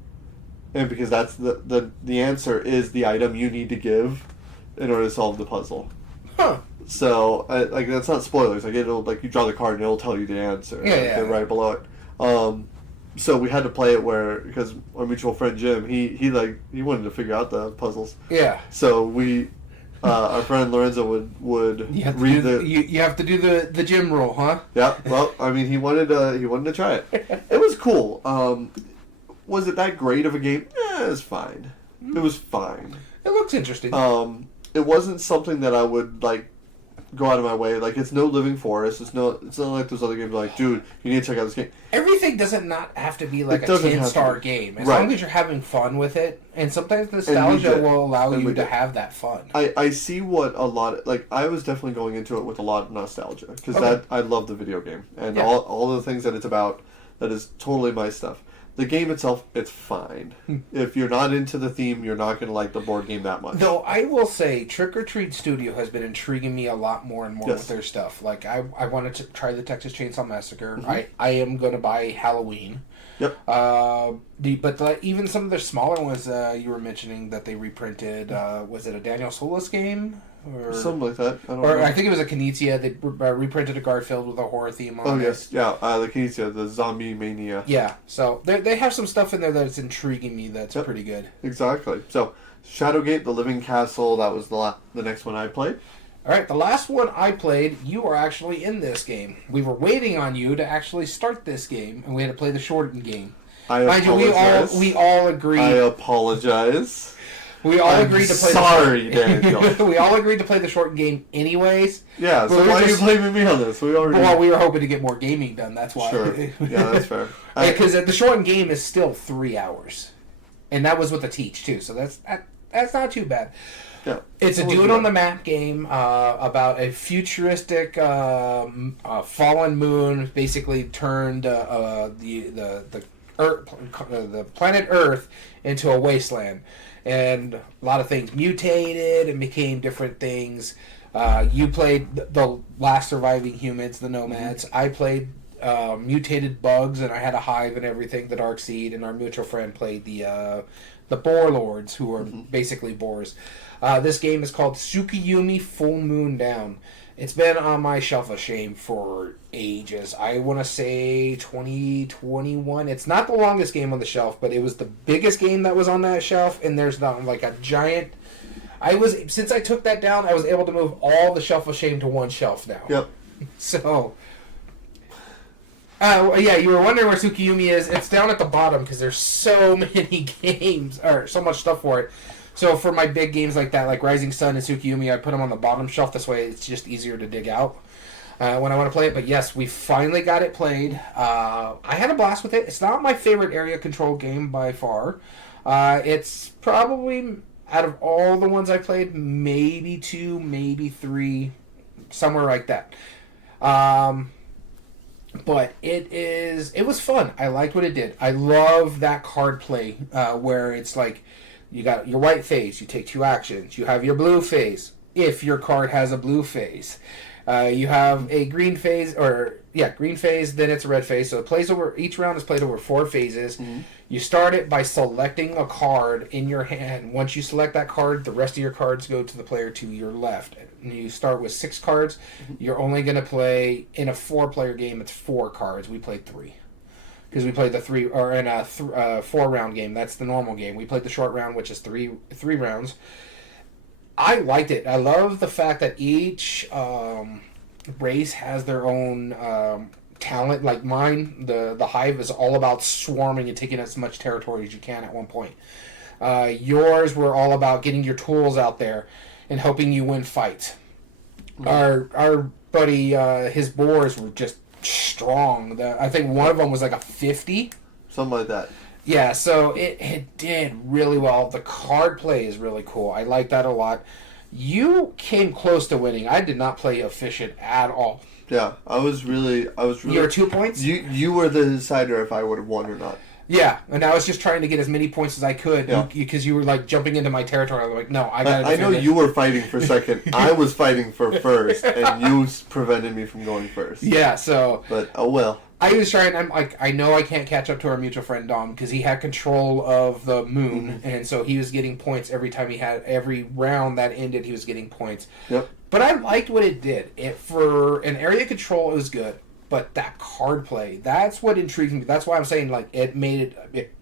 And because that's the answer is the item you need to give in order to solve the puzzle. Huh. So, that's not spoilers. It'll, you draw the card and it'll tell you the answer. Yeah. Right below it. So we had to play it because our mutual friend Jim, he wanted to figure out the puzzles. Yeah. So we, our friend Lorenzo would read You have to do the gym roll, huh? Yeah. Well, he wanted to try it. It was cool. Was it that great of a game? It was fine. It was fine. It looks interesting. It wasn't something that I would go out of my way. It's no Living Forest. It's not like those other games. Dude, you need to check out this game. Everything doesn't not have to be a 10-star game. As long as you're having fun with it, and sometimes nostalgia will allow you to have that fun. I see what a lot I was definitely going into it with a lot of nostalgia because I love the video game and all the things that it's about. That is totally my stuff. The game itself, it's fine. If you're not into the theme, you're not going to like the board game that much. Though I will say, Trick or Treat Studio has been intriguing me a lot more and more with their stuff. I wanted to try the Texas Chainsaw Massacre. I am going to buy Halloween. Yep. Even some of the smaller ones you were mentioning that they reprinted, was it a Daniel Solis game? Or something like that. I don't know. I think it was a Knizia. They reprinted a Garfield with a horror theme on it. Oh, yes. Yeah, the Knizia, the Zombie Mania. Yeah, so they have some stuff in there that's intriguing me that's pretty good. Exactly. So, Shadowgate, The Living Castle, that was the next one I played. All right, the last one I played, you were actually in this game. We were waiting on you to actually start this game, and we had to play the shortened game. I apologize. We all agreed. I apologize. We all agreed to play. Sorry, Daniel. We all agreed to play the short game anyways. Yeah, so why are you blaming me on this? Well, we were hoping to get more gaming done. That's why. Sure. Yeah, that's fair. Because the shortened game is still 3 hours, and that was with a teach too. So that's not too bad. Yeah. It's a do it on the map game about a futuristic fallen moon, basically turned the planet Earth into a wasteland. And a lot of things mutated and became different things. You played the last surviving humans, the nomads. I played mutated bugs, and I had a hive and everything, the dark seed. And our mutual friend played the boar lords, who are basically boars. This game is called Tsukiyumi Full Moon Down. It's been on my shelf of shame for ages. I want to say 2021. It's not the longest game on the shelf, but it was the biggest game that was on that shelf, and there's not like a giant... Since I took that down, I was able to move all the shelf of shame to one shelf now. Yep. So... yeah, you were wondering where Tsukiyumi is. It's down at the bottom because there's so many games, or so much stuff for it. So for my big games like that, like Rising Sun and Tsukiyumi, I put them on the bottom shelf. This way it's just easier to dig out when I want to play it. But yes, we finally got it played. I had a blast with it. It's not my favorite area control game by far. It's probably, out of all the ones I played, maybe 2, maybe 3, somewhere like that. But it was fun. I liked what it did. I love that card play where it's like, you got your white phase, you take 2 actions. You have your blue phase, if your card has a blue phase. You have a green phase, green phase, then it's a red phase. So it plays over, each round is played over 4 phases. Mm-hmm. You start it by selecting a card in your hand. Once you select that card, the rest of your cards go to the player to your left. And you start with 6 cards. Mm-hmm. You're only going to play, in a 4-player game, it's 4 cards. We played 3. Because we played the 3, or in a 4-round game. That's the normal game. We played the short round, which is 3 rounds. I liked it. I love the fact that each race has their own talent. Like mine, the hive is all about swarming and taking as much territory as you can at one point. Yours were all about getting your tools out there and helping you win fights. Mm-hmm. Our buddy, his boars were just strong. I think one of them was like a 50. Something like that. Yeah, so it did really well. The card play is really cool. I like that a lot. You came close to winning. I did not play efficient at all. Yeah, I was really. You were 2 points? You were the decider if I would have won or not. Yeah, and I was just trying to get as many points as I could because you were like jumping into my territory. I was like, no, I got. I know you were fighting for second. I was fighting for first, and you prevented me from going first. Yeah, so. But oh well. I was trying. I'm like, I know I can't catch up to our mutual friend Dom because he had control of the moon, and so he was getting points every time every round that ended. He was getting points. Yep. But I liked what it did. For an area control, it was good. But that card play, that's what intrigued me. That's why I'm saying, like, it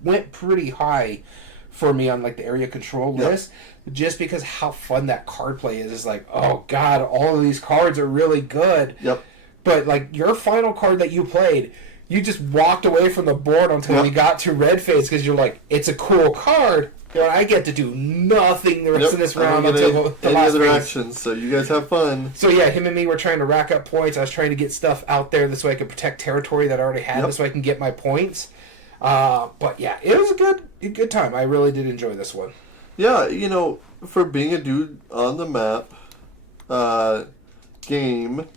went pretty high for me on, like, the area control list. Just because how fun that card play is. It's like, oh, God, all of these cards are really good. Yep. But, like, your final card that you played, you just walked away from the board until you got to red phase because you're like, it's a cool card. But I get to do nothing the rest of this round until the last other actions, so you guys have fun. So yeah, him and me were trying to rack up points. I was trying to get stuff out there this way I could protect territory that I already had, this way I can get my points. But yeah, it was a good time. I really did enjoy this one. Yeah, for being a dude on the map game,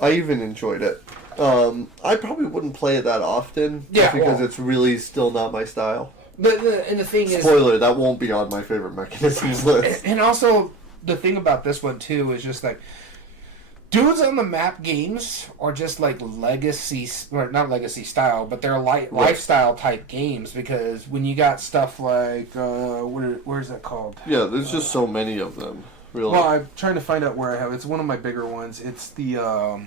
I even enjoyed it. I probably wouldn't play it that often, because it's really still not my style. And the thing is... Spoiler, that won't be on my favorite mechanisms list. And also, the thing about this one, too, is just like... Dudes on the Map games are just like legacy, or not legacy style, but they're lifestyle type games because when you got stuff like, where's that called? Yeah, there's just so many of them, really. Well, I'm trying to find out where I have it. It's one of my bigger ones. It's the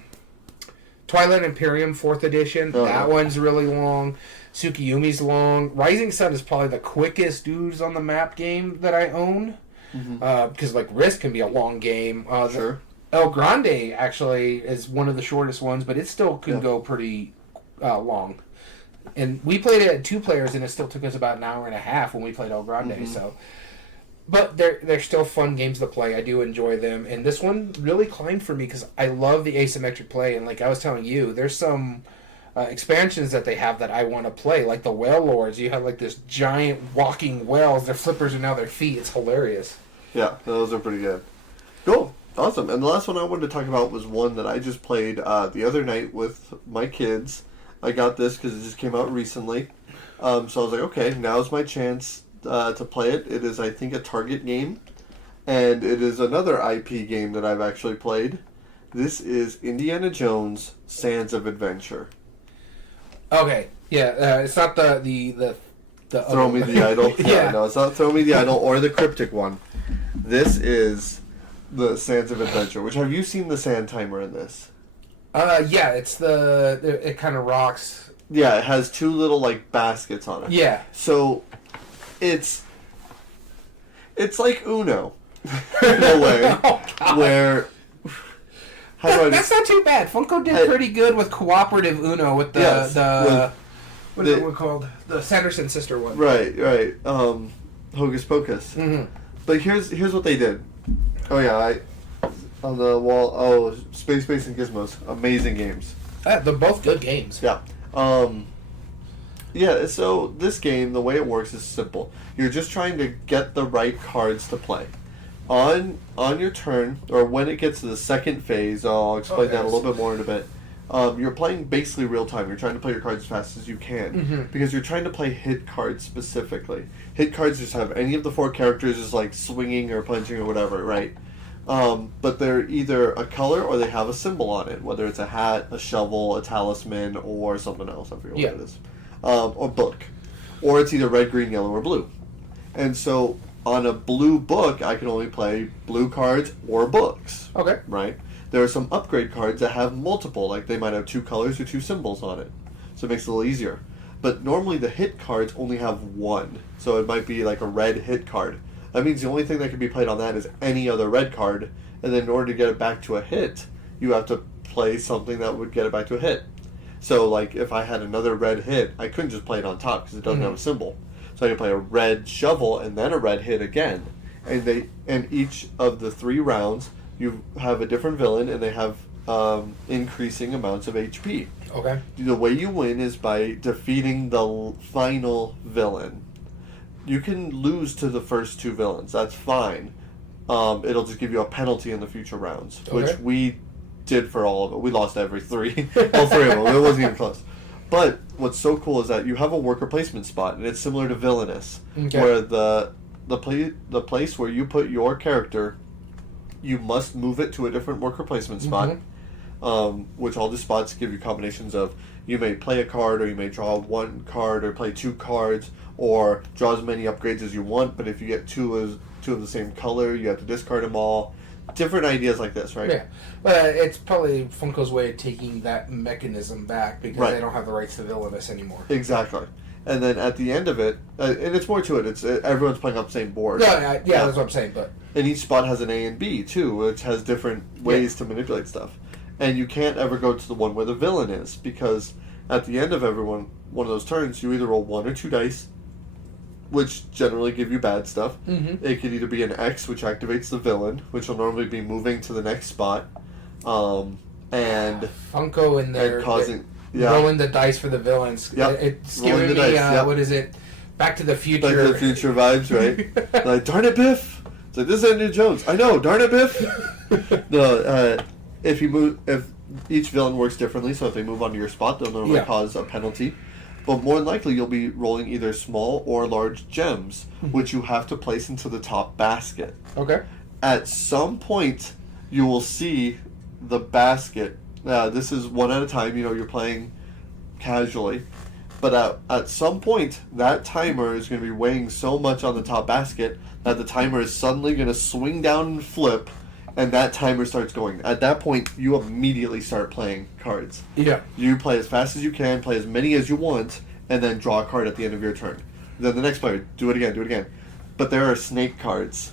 Twilight Imperium 4th edition. Oh, that one's really long. Tsukiyumi's long. Rising Sun is probably the quickest Dudes on the Map game that I own. Because, like, Risk can be a long game. Sure. El Grande, actually, is one of the shortest ones, but it still can go pretty long. And we played it at 2 players, and it still took us about an hour and a half when we played El Grande, so... But they're still fun games to play. I do enjoy them. And this one really climbed for me because I love the asymmetric play. And like I was telling you, there's some expansions that they have that I want to play. Like the Whale Lords. You have like this giant walking whales. Their flippers are now their feet. It's hilarious. Yeah, those are pretty good. Cool. Awesome. And the last one I wanted to talk about was one that I just played the other night with my kids. I got this because it just came out recently. So I was like, okay, now's my chance to play it. It is, I think, a Target game, and it is another IP game that I've actually played. This is Indiana Jones: Sands of Adventure. Okay, yeah, it's not the Throw Me the Idol. Yeah, no, it's not Throw Me the Idol or the cryptic one. This is the Sands of Adventure. Which, have you seen the sand timer in this? Yeah, it kind of rocks. Yeah, it has 2 little like baskets on it. Yeah. So it's like Uno in a way, where that's not too bad. Funko did pretty good with cooperative Uno with what is it called? The Sanderson sister one. Right. Hocus Pocus. Mm-hmm. But here's what they did. Oh yeah, on the wall. Oh, Space Base and Gizmos, amazing games. They're both good games. Yeah. Yeah, so this game, the way it works is simple. You're just trying to get the right cards to play. On your turn, or when it gets to the second phase, I'll explain that a little bit more in a bit. You're playing basically real time. You're trying to play your cards as fast as you can. Because you're trying to play hit cards specifically. Hit cards just have any of the 4 characters just like swinging or punching or whatever, right? But they're either a color or they have a symbol on it, whether it's a hat, a shovel, a talisman, or something else. I forget what it is. Or book. Or it's either red, green, yellow, or blue. And so on a blue book, I can only play blue cards or books. Okay. Right? There are some upgrade cards that have multiple, like they might have 2 colors or 2 symbols on it. So it makes it a little easier. But normally the hit cards only have 1. So it might be like a red hit card. That means the only thing that can be played on that is any other red card. And then in order to get it back to a hit, you have to play something that would get it back to a hit. So, like, if I had another red hit, I couldn't just play it on top because it doesn't have a symbol. So I can play a red shovel and then a red hit again. And each of the 3 rounds, you have a different villain, and they have increasing amounts of HP. Okay. The way you win is by defeating the final villain. You can lose to the first 2 villains. That's fine. It'll just give you a penalty in the future rounds, which we did for all of it. We lost every 3. All 3 of them. It wasn't even close. But what's so cool is that you have a worker placement spot, and it's similar to Villainous, where the place where you put your character, you must move it to a different worker placement spot, which all the spots give you combinations of. You may play a card, or you may draw 1 card, or play 2 cards, or draw as many upgrades as you want, but if you get 2 of the same color, you have to discard them all. Different ideas like this, right? Yeah. But it's probably Funko's way of taking that mechanism back because they don't have the rights to Villainous anymore. Exactly. And then at the end of it, and it's more to it, it's everyone's playing on the same board. Yeah, that's what I'm saying. But and each spot has an A and B, too, which has different ways to manipulate stuff. And you can't ever go to the one where the villain is, because at the end of one of those turns, you either roll 1 or 2 dice, which generally give you bad stuff. It could either be an X, which activates the villain, which will normally be moving to the next spot, and Funko in there rolling the dice for the villains. It's giving me what is it? If Back to the Future vibes, right? Like, darn it, Biff! It's like, this is Indiana Jones. I know, darn it, Biff! No, if each villain works differently, so if they move onto your spot, they'll normally cause a penalty. But more than likely, you'll be rolling either small or large gems, which you have to place into the top basket. Okay. At some point, you will see the basket. This is one at a time. You're playing casually. But at some point, that timer is going to be weighing so much on the top basket that the timer is suddenly going to swing down and flip, and that timer starts going. At that point, you immediately start playing cards. Yeah. You play as fast as you can, play as many as you want, and then draw a card at the end of your turn. Then the next player, do it again. But there are snake cards.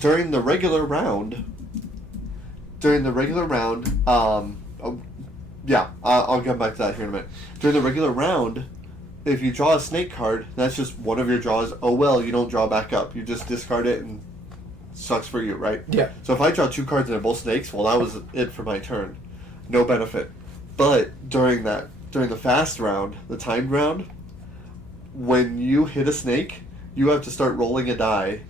During the regular round, I'll get back to that here in a minute. During the regular round, if you draw a snake card, that's just one of your draws. Oh well, you don't draw back up. You just discard it and sucks for you, right? Yeah. So if I draw 2 cards and they're both snakes, well, that was it for my turn. No benefit. But during the fast round, the timed round, when you hit a snake, you have to start rolling a die,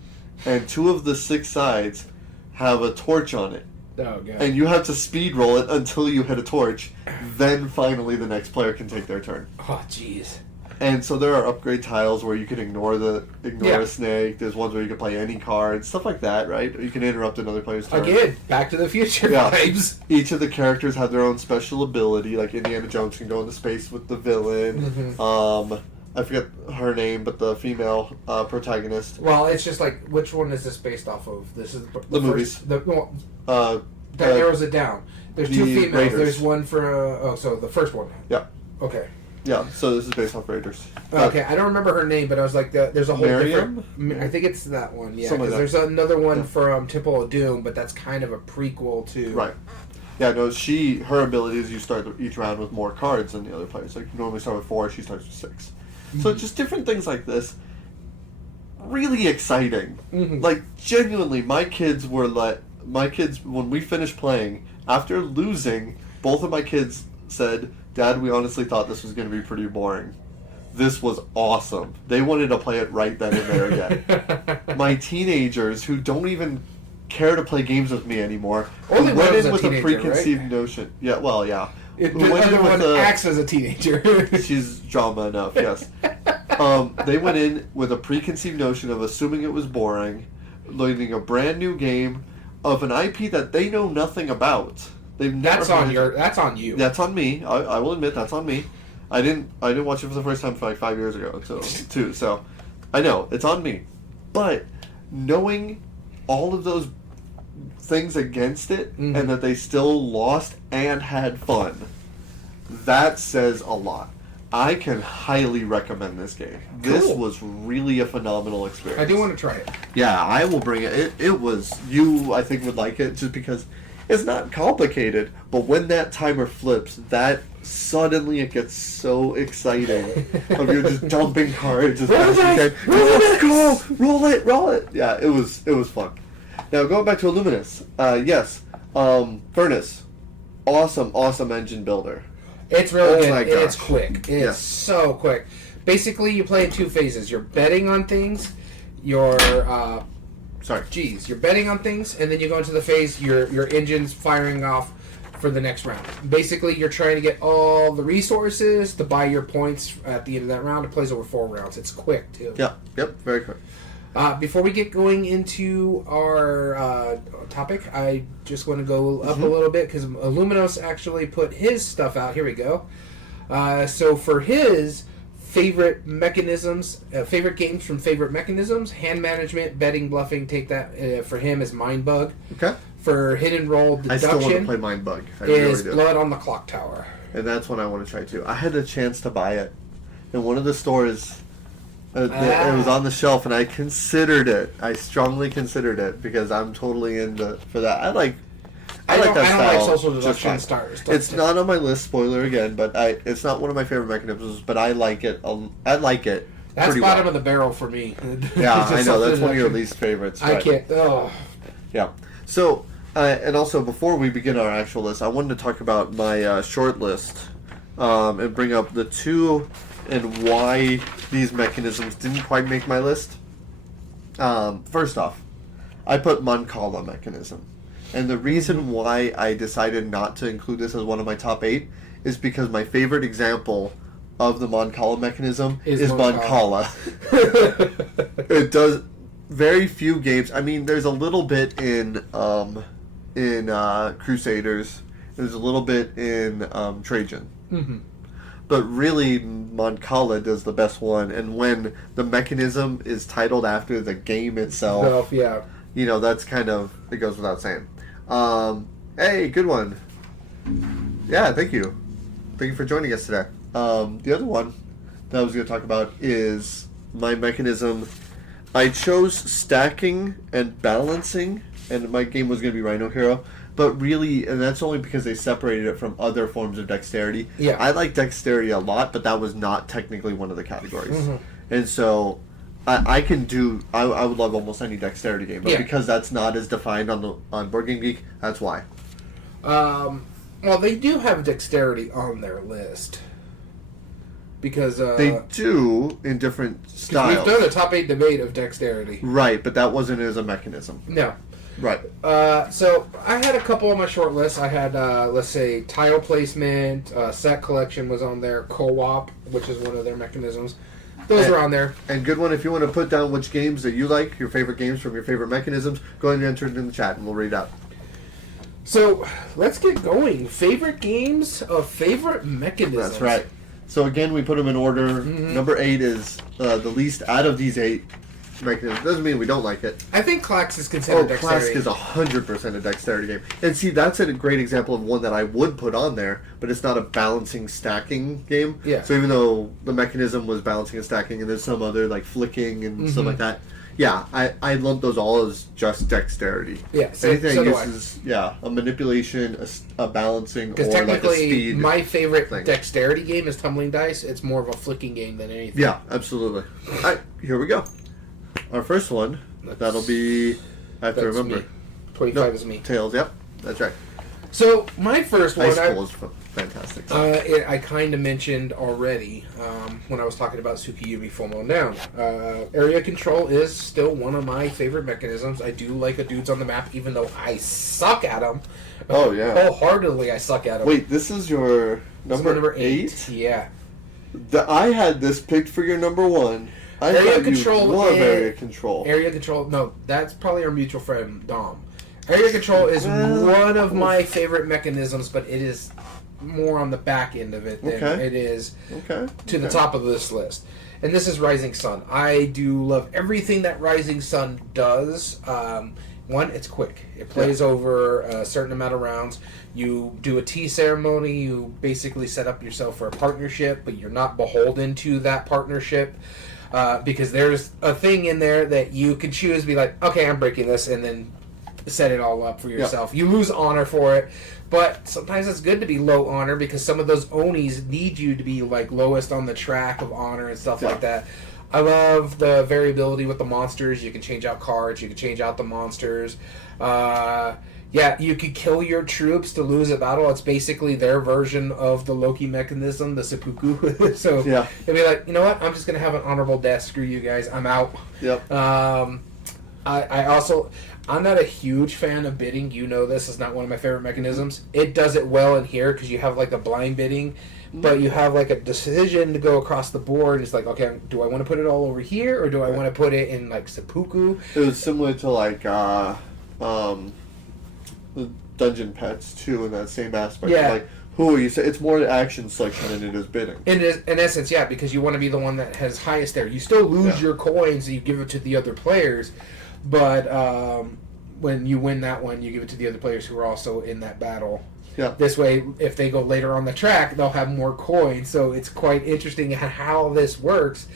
and 2 of the 6 sides have a torch on it. Oh, God. And you have to speed roll it until you hit a torch. Then finally the next player can take their turn. Oh, jeez. And so there are upgrade tiles where you can ignore Yeah. a snake. There's ones where you can play any card, stuff like that, right? Or you can interrupt another player's turn. Again, Back to the Future vibes. Each of the characters have their own special ability. Like Indiana Jones can go into space with the villain. Mm-hmm. I forget her name, but the female protagonist. Well, it's just like, which one is this based off of? This is The movies. That narrows it down. There's 2 females. Raiders. There's one for so the first one. Yeah. Okay. Yeah, so this is based off Raiders. Okay, I don't remember her name, but I was like, there's a whole Miriam? different. I think it's that one. Yeah, Something because like there's another one for Temple of Doom, but that's kind of a prequel to. Right. Yeah, no, her ability is you start each round with more cards than the other players. Like, you normally start with 4, she starts with 6. Mm-hmm. So just different things like this. Really exciting. Mm-hmm. Like, genuinely, my kids, when we finished playing, after losing, both of my kids said, Dad, we honestly thought this was going to be pretty boring. This was awesome. They wanted to play it right then and there again. My teenagers, who don't even care to play games with me anymore, Only who went one was in a with a teenager, preconceived right? notion. Yeah, well, yeah. The Who went in other with one acts as a teenager. She's drama enough, yes. They went in with a preconceived notion of assuming it was boring, learning a brand new game of an IP that they know nothing about. They've never That's on you. That's on me. I will admit that's on me. I didn't watch it for the first time for like 5 years ago, too. So I know it's on me. But knowing all of those things against it and that they still lost and had fun, that says a lot. I can highly recommend this game. Cool. This was really a phenomenal experience. I do want to try it. Yeah, I will bring it. It was, I think, would like it just because it's not complicated, but when that timer flips, that suddenly it gets so exciting. Of you're just dumping cards as fast as you can. Let's go! Roll it! Yeah, it was fun. Now, going back to Illuminous. Yes, Furnace. Awesome engine builder. It's really good. My And it's gosh. quick. It's so quick. Basically, you play in 2 phases. You're betting on things. You're betting on things, and then you go into the phase. Your engine's firing off for the next round. Basically, you're trying to get all the resources to buy your points at the end of that round. It plays over 4 rounds. It's quick too. Yeah. Yep. Very quick. Before we get going into our topic, I just want to go up a little bit because Illuminos actually put his stuff out. Here we go. So for his favorite mechanisms, favorite games from favorite mechanisms, hand management, betting, bluffing, take that for him is Mind Bug. Okay. For hidden roll I still want to deduction play Mind Bug. I is really do. Blood on the Clock Tower. And that's one I want to try too. I had a chance to buy it in one of the stores. It was on the shelf, and I considered it. I strongly considered it because I'm totally for that. I like that style. I don't like social just deduction fine. stars. It's not on my list. Spoiler again, but it's not one of my favorite mechanisms. But I like it. I like it. That's pretty bottom well. of the barrel for me. Yeah, I know that's one of your deduction. least favorites. I but- can't. Oh. Yeah. So, and also before we begin our actual list, I wanted to talk about my short list and bring up the 2 and why these mechanisms didn't quite make my list. First off, I put Mancala mechanism. And the reason why I decided not to include this as one of my top 8 is because my favorite example of the Mancala mechanism is Mancala. It does very few games. I mean, there's a little bit in in Crusaders. It was a little bit in Trajan. Mm-hmm. But really, Moncala does the best one. And when the mechanism is titled after the game itself, yeah. That's kind of, it goes without saying. Hey, good one. Yeah, thank you. Thank you for joining us today. The other one that I was going to talk about is my mechanism. I chose stacking and balancing, and my game was going to be Rhino Hero. But really, and that's only because they separated it from other forms of dexterity. Yeah. I like dexterity a lot, but that was not technically one of the categories. Mm-hmm. And so I would love almost any dexterity game, but because that's not as defined on Board Game Geek, that's why. Well, they do have dexterity on their list. Because they do in different styles. We've done a top 8 debate of dexterity. Right, but that wasn't as a mechanism. No. Right. So I had a couple on my short list. I had, let's say, tile placement, set collection was on there, co-op, which is one of their mechanisms. Those are on there. And good one, if you want to put down which games that you like, your favorite games from your favorite mechanisms, go ahead and enter it in the chat and we'll read it out. So let's get going. Favorite games of favorite mechanisms. That's right. So again, we put them in order. Mm-hmm. Number 8 is the least out of these 8 mechanisms. Doesn't mean we don't like it. I think Clax is considered dexterity. Classic is 100% a dexterity game. And see, that's a great example of one that I would put on there, but it's not a balancing stacking game. Yeah. So even though the mechanism was balancing and stacking, and there's some other like flicking and stuff like that, yeah, I lump those all as just dexterity. Yeah, anything that uses a manipulation, a balancing, or technically, like a speed. My favorite dexterity game is tumbling dice. It's more of a flicking game than anything. Yeah, absolutely. All right, here we go. Our first one, that'll be, I have to remember. Me. 25 is me. Tails, yep, that's right. So, my first one... Ice Cool is fantastic. I kind of mentioned already when I was talking about Tsukiyubi Full Down. Area control is still one of my favorite mechanisms. I do like a dudes on the map, even though I suck at them. Oh, yeah. Wholeheartedly, I suck at them. Wait, this is your number 8? Yeah. I had this picked for your number 1. Area control. Area control. Area control. No, that's probably our mutual friend Dom. Area control is one of my favorite mechanisms, but it is more on the back end of it than it is to the top of this list. And this is Rising Sun. I do love everything that Rising Sun does. One, it's quick. It plays over a certain amount of rounds. You do a tea ceremony. You basically set up yourself for a partnership, but you're not beholden to that partnership. Because there's a thing in there that you can choose, be like, okay, I'm breaking this, and then set it all up for yourself. You lose honor for it, but sometimes it's good to be low honor because some of those Onis need you to be like lowest on the track of honor and stuff like that. I love the variability with the monsters. You can change out cards. You can change out the monsters. You could kill your troops to lose a battle. It's basically their version of the Loki mechanism, the seppuku. So it'd be like, you know what? I'm just going to have an honorable death. Screw you guys. I'm out. Yep. I'm not a huge fan of bidding. You know this is not one of my favorite mechanisms. It does it well in here because you have like the blind bidding, but you have like a decision to go across the board. It's like, okay, do I want to put it all over here or do I want to put it in like seppuku? It was similar to like the Dungeon Pets too in that same aspect. Yeah. Like who you say it's more action selection than it is bidding. In essence, yeah, because you want to be the one that has highest there. You still lose your coins and you give it to the other players. But when you win that one, you give it to the other players who are also in that battle. Yeah. This way, if they go later on the track, they'll have more coins. So it's quite interesting how this works.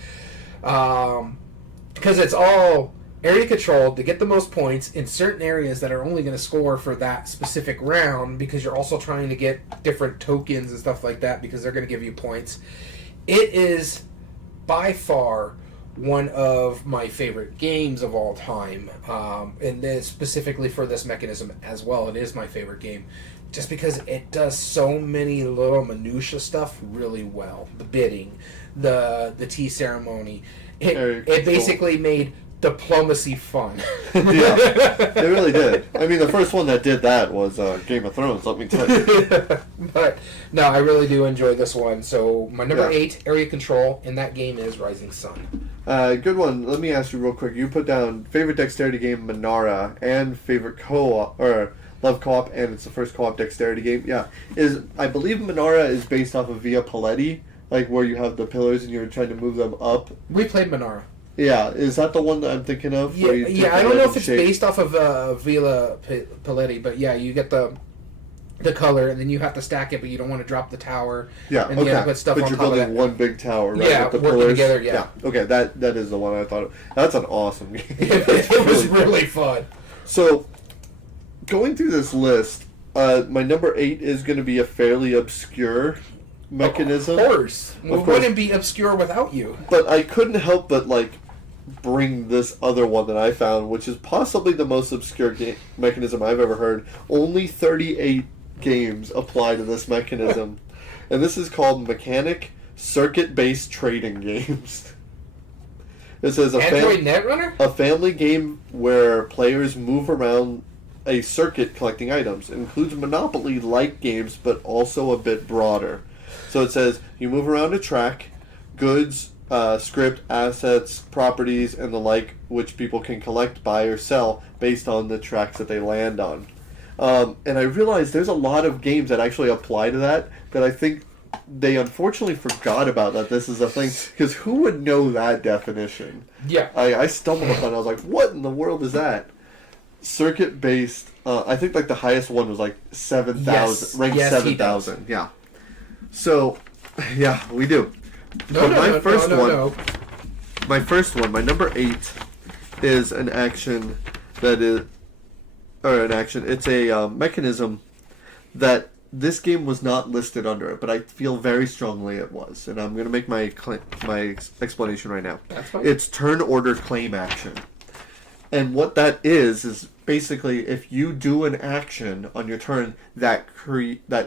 Because it's all area controlled to get the most points in certain areas that are only going to score for that specific round because you're also trying to get different tokens and stuff like that because they're going to give you points. It is by far one of my favorite games of all time, and this specifically for this mechanism as well. It is my favorite game, just because it does so many little minutia stuff really well. The bidding, the tea ceremony, it basically made diplomacy fun. Yeah, it really did. I mean, the first one that did that was Game of Thrones, let me tell you. But, no, I really do enjoy this one. So, my number 8, Area Control, in that game is Rising Sun. Good one. Let me ask you real quick. You put down favorite dexterity game, Minara, and favorite co-op, or love co-op, and it's the first co-op dexterity game. Yeah, I believe Minara is based off of Via Paletti, like where you have the pillars and you're trying to move them up. We played Minara. Yeah, is that the one that I'm thinking of? Yeah. I don't know if it's based off of Villa Paletti, but yeah, you get the color, and then you have to stack it, but you don't want to drop the tower. Yeah, and okay. you have to put stuff but on you're top of building that. one big tower, right? Yeah, with the working pillars. together. Yeah. Okay, that is the one I thought of. That's an awesome game. It was really fun. So, going through this list, my number 8 is going to be a fairly obscure mechanism. Of course. We wouldn't be obscure without you. But I couldn't help but, bring this other one that I found, which is possibly the most obscure mechanism I've ever heard. Only 38 games apply to this mechanism. And this is called Mechanic Circuit-Based Trading Games. It says Android Netrunner? A family game where players move around a circuit collecting items. It includes Monopoly-like games, but also a bit broader. So it says you move around a track, goods, script, assets, properties, and the like, which people can collect, buy, or sell based on the tracks that they land on. And I realized there's a lot of games that actually apply to that I think they unfortunately forgot about that this is a thing, because who would know that definition? Yeah. I stumbled upon it. I was like, what in the world is that? Circuit-based, I think the highest one was 7,000, ranked 7,000. Yeah. So, yeah, we do. My first one, my number 8, is an action that is, it's a mechanism that this game was not listed under it, but I feel very strongly it was, and I'm going to make my explanation right now. That's fine. It's turn order claim action. And what that is basically if you do an action on your turn that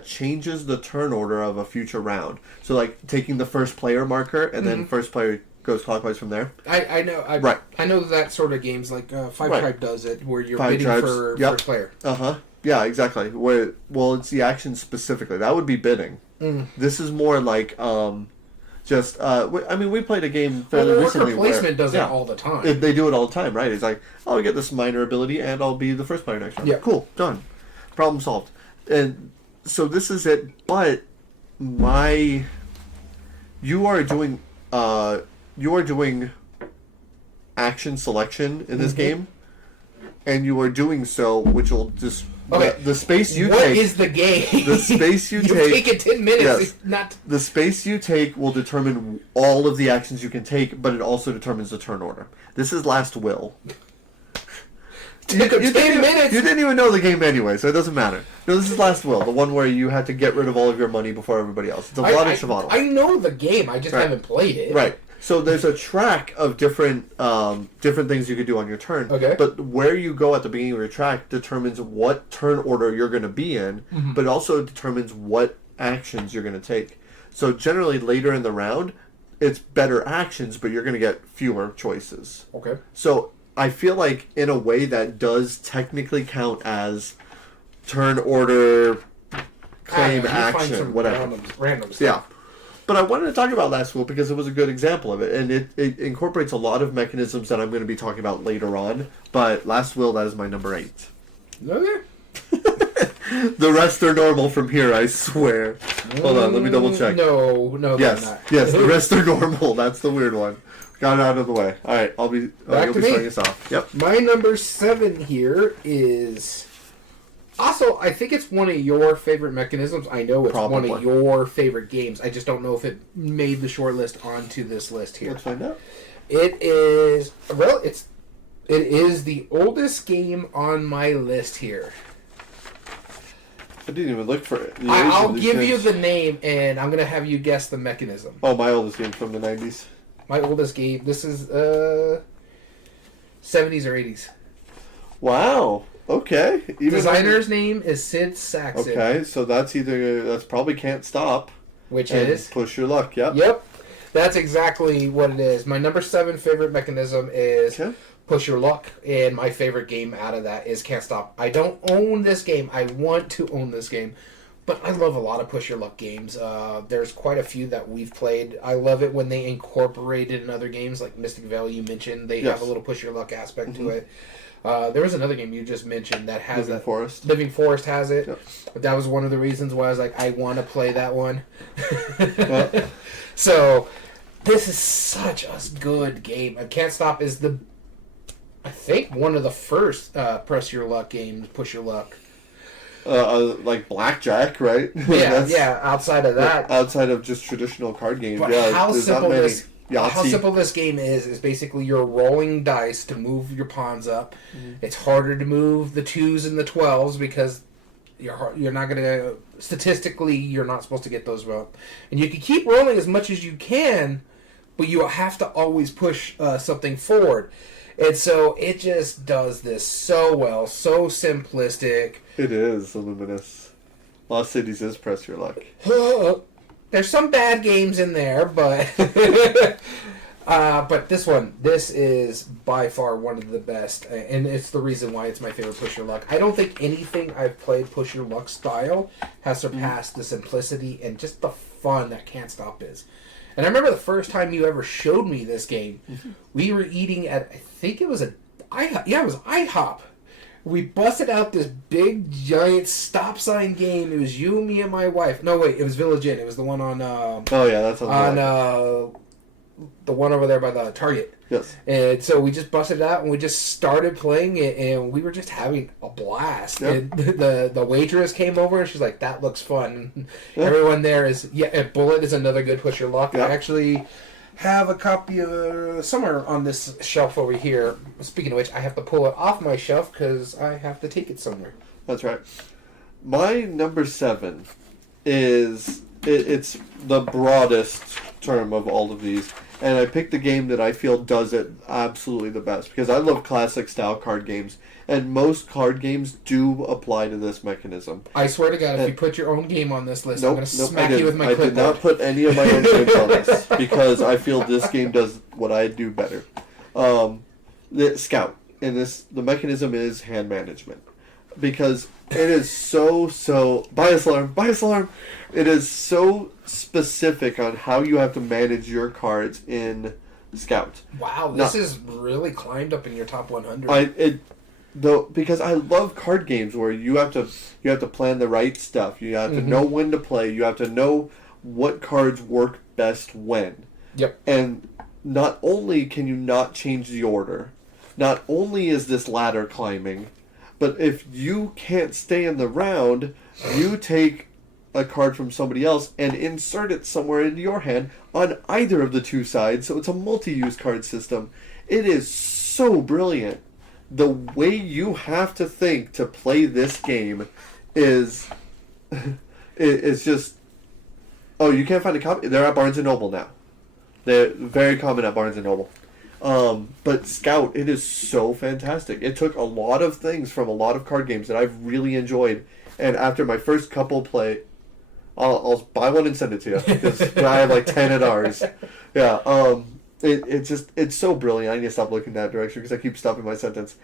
changes the turn order of a future round. So taking the first player marker and then first player goes clockwise from there. I know. Right. I know that sort of games Five Tribe does it, where you're bidding for first player. Yeah, exactly. It's the action specifically. That would be bidding. This is more we played a game fairly recently. Worker placement does it all the time. They do it all the time, right? It's like, oh, I get this minor ability, and I'll be the first player next round. Yeah. Cool, done. Problem solved. And so this is it. But you are doing action selection in this game, and you are doing so, which will just the space you take. What is the game? The space you take. Take it 10 minutes. Yes. It's not. The space you take will determine all of the actions you can take, but it also determines the turn order. This is Last Will. Took 10 minutes. You didn't even know the game anyway, so it doesn't matter. No, this is Last Will, the one where you had to get rid of all of your money before everybody else. It's a Vladic Chvátil. I know the game. I just haven't played it. Right. So there's a track of different things you could do on your turn. Okay. But where you go at the beginning of your track determines what turn order you're going to be in, but it also determines what actions you're going to take. So generally later in the round, it's better actions, but you're going to get fewer choices. Okay. So I feel like in a way that does technically count as turn order, claim action, whatever. Random stuff. Yeah. But I wanted to talk about Last Will because it was a good example of it, and it incorporates a lot of mechanisms that I'm going to be talking about later on. But Last Will, that is my number 8. Okay. The rest are normal from here, I swear. Hold on, let me double check. No, Yes, they're not. yes, the rest are normal. That's the weird one. Got it out of the way. All right, you'll be starting us off. Yep. My number 7 here is. Also, I think it's one of your favorite mechanisms. I know it's one of your favorite games. I just don't know if it made the short list onto this list here. Let's find out. It is it is the oldest game on my list here. I didn't even look for it. I'll give you the name, and I'm gonna have you guess the mechanism. Oh, my oldest game from the 90s. My oldest game. This is 70s or 80s. Wow. Okay. Designer's name is Sid Saxon. Okay, so that's probably Can't Stop. Which is Push Your Luck. Yep. Yep. That's exactly what it is. My number 7 favorite mechanism is Push Your Luck, and my favorite game out of that is Can't Stop. I don't own this game. I want to own this game, but I love a lot of Push Your Luck games. There's quite a few that we've played. I love it when they incorporate it in other games, like Mystic Valley you mentioned. They have a little Push Your Luck aspect to it. There was another game you just mentioned that has Living Forest. Living Forest has it. Yep. That was one of the reasons why I was like, I want to play that one. Yep. So, this is such a good game. Can't Stop is I think one of the first press your luck games, push your luck. Like blackjack, right? Yeah. Outside of that, outside of just traditional card games, but yeah. how simple this game is basically you're rolling dice to move your pawns up. Mm-hmm. It's harder to move the 2s and the 12s because you're not going to statistically you're not supposed to get those up, and you can keep rolling as much as you can, but you have to always push something forward. And so it just does this so well, so simplistic. It is, Illuminous. Lost Cities is press your luck. There's some bad games in there, but but this is by far one of the best, and it's the reason why it's my favorite Push Your Luck. I don't think anything I've played Push Your Luck style has surpassed the simplicity and just the fun that Can't Stop is. And I remember the first time you ever showed me this game, we were eating at, I think it was IHOP. Yeah, it was IHOP. We busted out this big, giant stop sign game. It was you, me, and my wife. No, wait, it was Village Inn. It was the one on... oh, yeah, that's on the one over there by the Target. Yes. And so we just busted it out, and we just started playing it, and we were just having a blast. Yep. And the waitress came over, and she's like, that looks fun. Yep. Everyone there is... Yeah, and Bullet is another good Push Your Luck. Yep. I actually have a copy of somewhere on this shelf over here. Speaking of which, I have to pull it off my shelf because I have to take it somewhere. That's right. My number 7 is... It's the broadest term of all of these. And I picked the game that I feel does it absolutely the best. Because I love classic style card games. And most card games do apply to this mechanism. I swear to God, if you put your own game on this list, I'm going to smack you with my clipboard. I did not put any of my own games on this. Because I feel this game does what I do better. The Scout. And the mechanism is hand management. Because it is so... Bias alarm! It is so specific on how you have to manage your cards in Scout. Wow, this is really climbed up in your top 100. Because I love card games where you have to plan the right stuff. You have to know when to play. You have to know what cards work best when. Yep. And not only can you not change the order, not only is this ladder climbing, but if you can't stay in the round, you take a card from somebody else and insert it somewhere into your hand on either of the two sides. So it's a multi-use card system. It is so brilliant. The way you have to think to play this game is just... Oh, you can't find a copy? They're at Barnes & Noble now. They're very common at Barnes & Noble. But Scout, it is so fantastic. It took a lot of things from a lot of card games that I've really enjoyed. And after my first couple play... I'll buy one and send it to you because I have like 10 at ours. Yeah, it's so brilliant. I need to stop looking that direction because I keep stopping my sentence.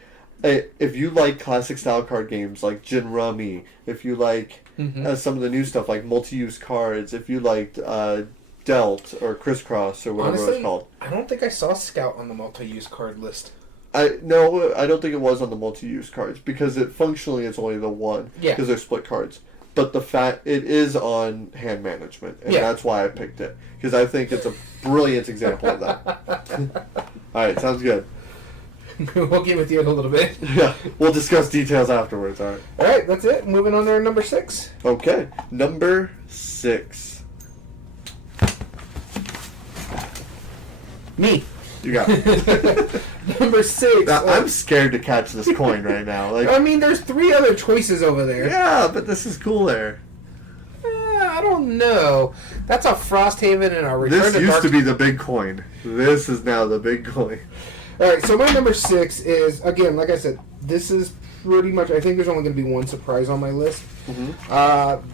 If you like classic style card games like Gin Rummy, if you like some of the new stuff like multi-use cards, if you liked Delt or Crisscross or whatever Honestly, it's called. I don't think I saw Scout on the multi-use card list. No, I don't think it was on the multi-use cards because functionally it's only the one. Yeah. Because they're split cards. But the fact it is on hand management, and that's why I picked it because I think it's a brilliant example of that. All right, sounds good. We'll get with you in a little bit. Yeah, we'll discuss details afterwards. All right. All right, that's it. Moving on to our number 6. Okay, number 6. Me. You got it. Number 6. Now, I'm scared to catch this coin right now. Like, I mean, there's 3 other choices over there. Yeah, but this is cooler. I don't know. That's a Frosthaven and a Return This to used Dark... to be the big coin. This is now the big coin. All right, so my number 6 is, again, like I said, this is pretty much... I think there's only going to be one surprise on my list.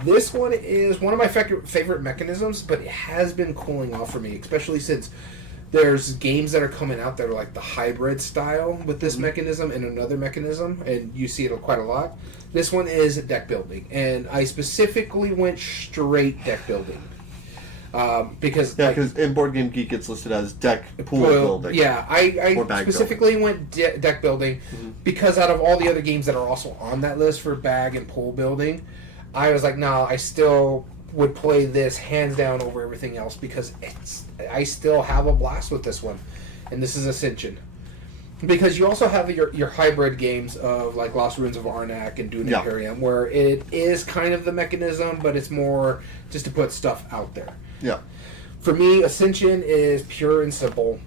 This one is one of my favorite mechanisms, but it has been cooling off for me, especially since... There's games that are coming out that are like the hybrid style with this mechanism and another mechanism, and you see it quite a lot. This one is deck building, and I specifically went straight deck building. Because in Board Game Geek it's listed as deck pool building. Yeah, I specifically went deck building because out of all the other games that are also on that list for bag and pool building, I was like, no, I still would play this hands down over everything else because I still have a blast with this one, and this is Ascension. Because you also have your hybrid games of like Lost Ruins of Arnak and Dune Imperium, where it is kind of the mechanism, but it's more just to put stuff out there. Yeah. For me, Ascension is pure and simple.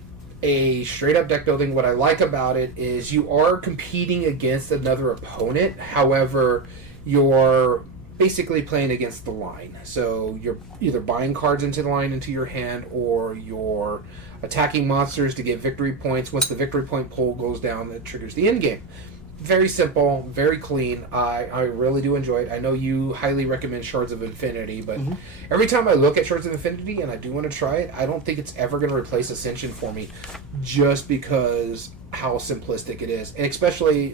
A straight up deck building. What I like about it is you are competing against another opponent. However, you're basically playing against the line. So you're either buying cards into the line into your hand, or you're attacking monsters to get victory points. Once the victory point pool goes down, that triggers the end game. Very simple, very clean. I really do enjoy it. I know you highly recommend Shards of Infinity, but every time I look at Shards of Infinity and I do want to try it, I don't think it's ever going to replace Ascension for me, just because how simplistic it is. And especially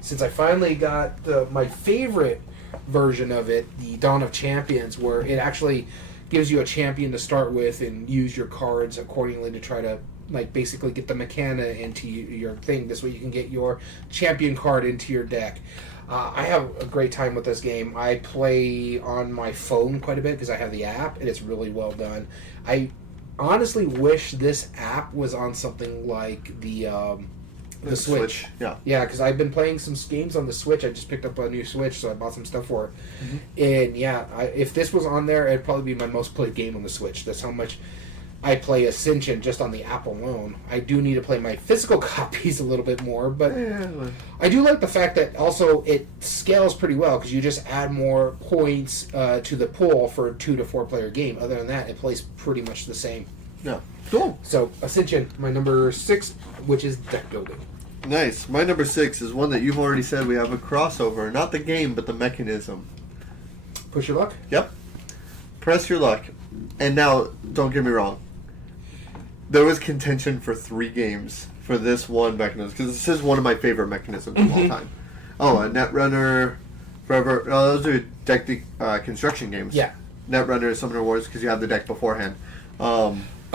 since I finally got my favorite version of it, the Dawn of Champions, where it actually gives you a champion to start with and use your cards accordingly to try to like basically get the Mechana into your thing. This way you can get your champion card into your deck. I have a great time with this game. I play on my phone quite a bit because I have the app, and it's really well done. I honestly wish this app was on something like the Switch. Yeah, because I've been playing some games on the Switch. I just picked up a new Switch, so I bought some stuff for it. And yeah, if this was on there, it'd probably be my most played game on the Switch. That's how much I play Ascension just on the app alone. I do need to play my physical copies a little bit more, but I do like the fact that also it scales pretty well because you just add more points to the pool for a 2 to 4 player game. Other than that, it plays pretty much the same. Yeah. Cool. So Ascension, my number 6, which is deck building. Nice. My number 6 is one that you've already said we have a crossover. Not the game, but the mechanism. Push your luck? Yep. Press your luck. And now, don't get me wrong. There was contention for 3 games for this one mechanism, because this is one of my favorite mechanisms of all time. Oh, a Netrunner, Forever. Those are deck construction games. Yeah. Netrunner, Summoner Wars, because you have the deck beforehand.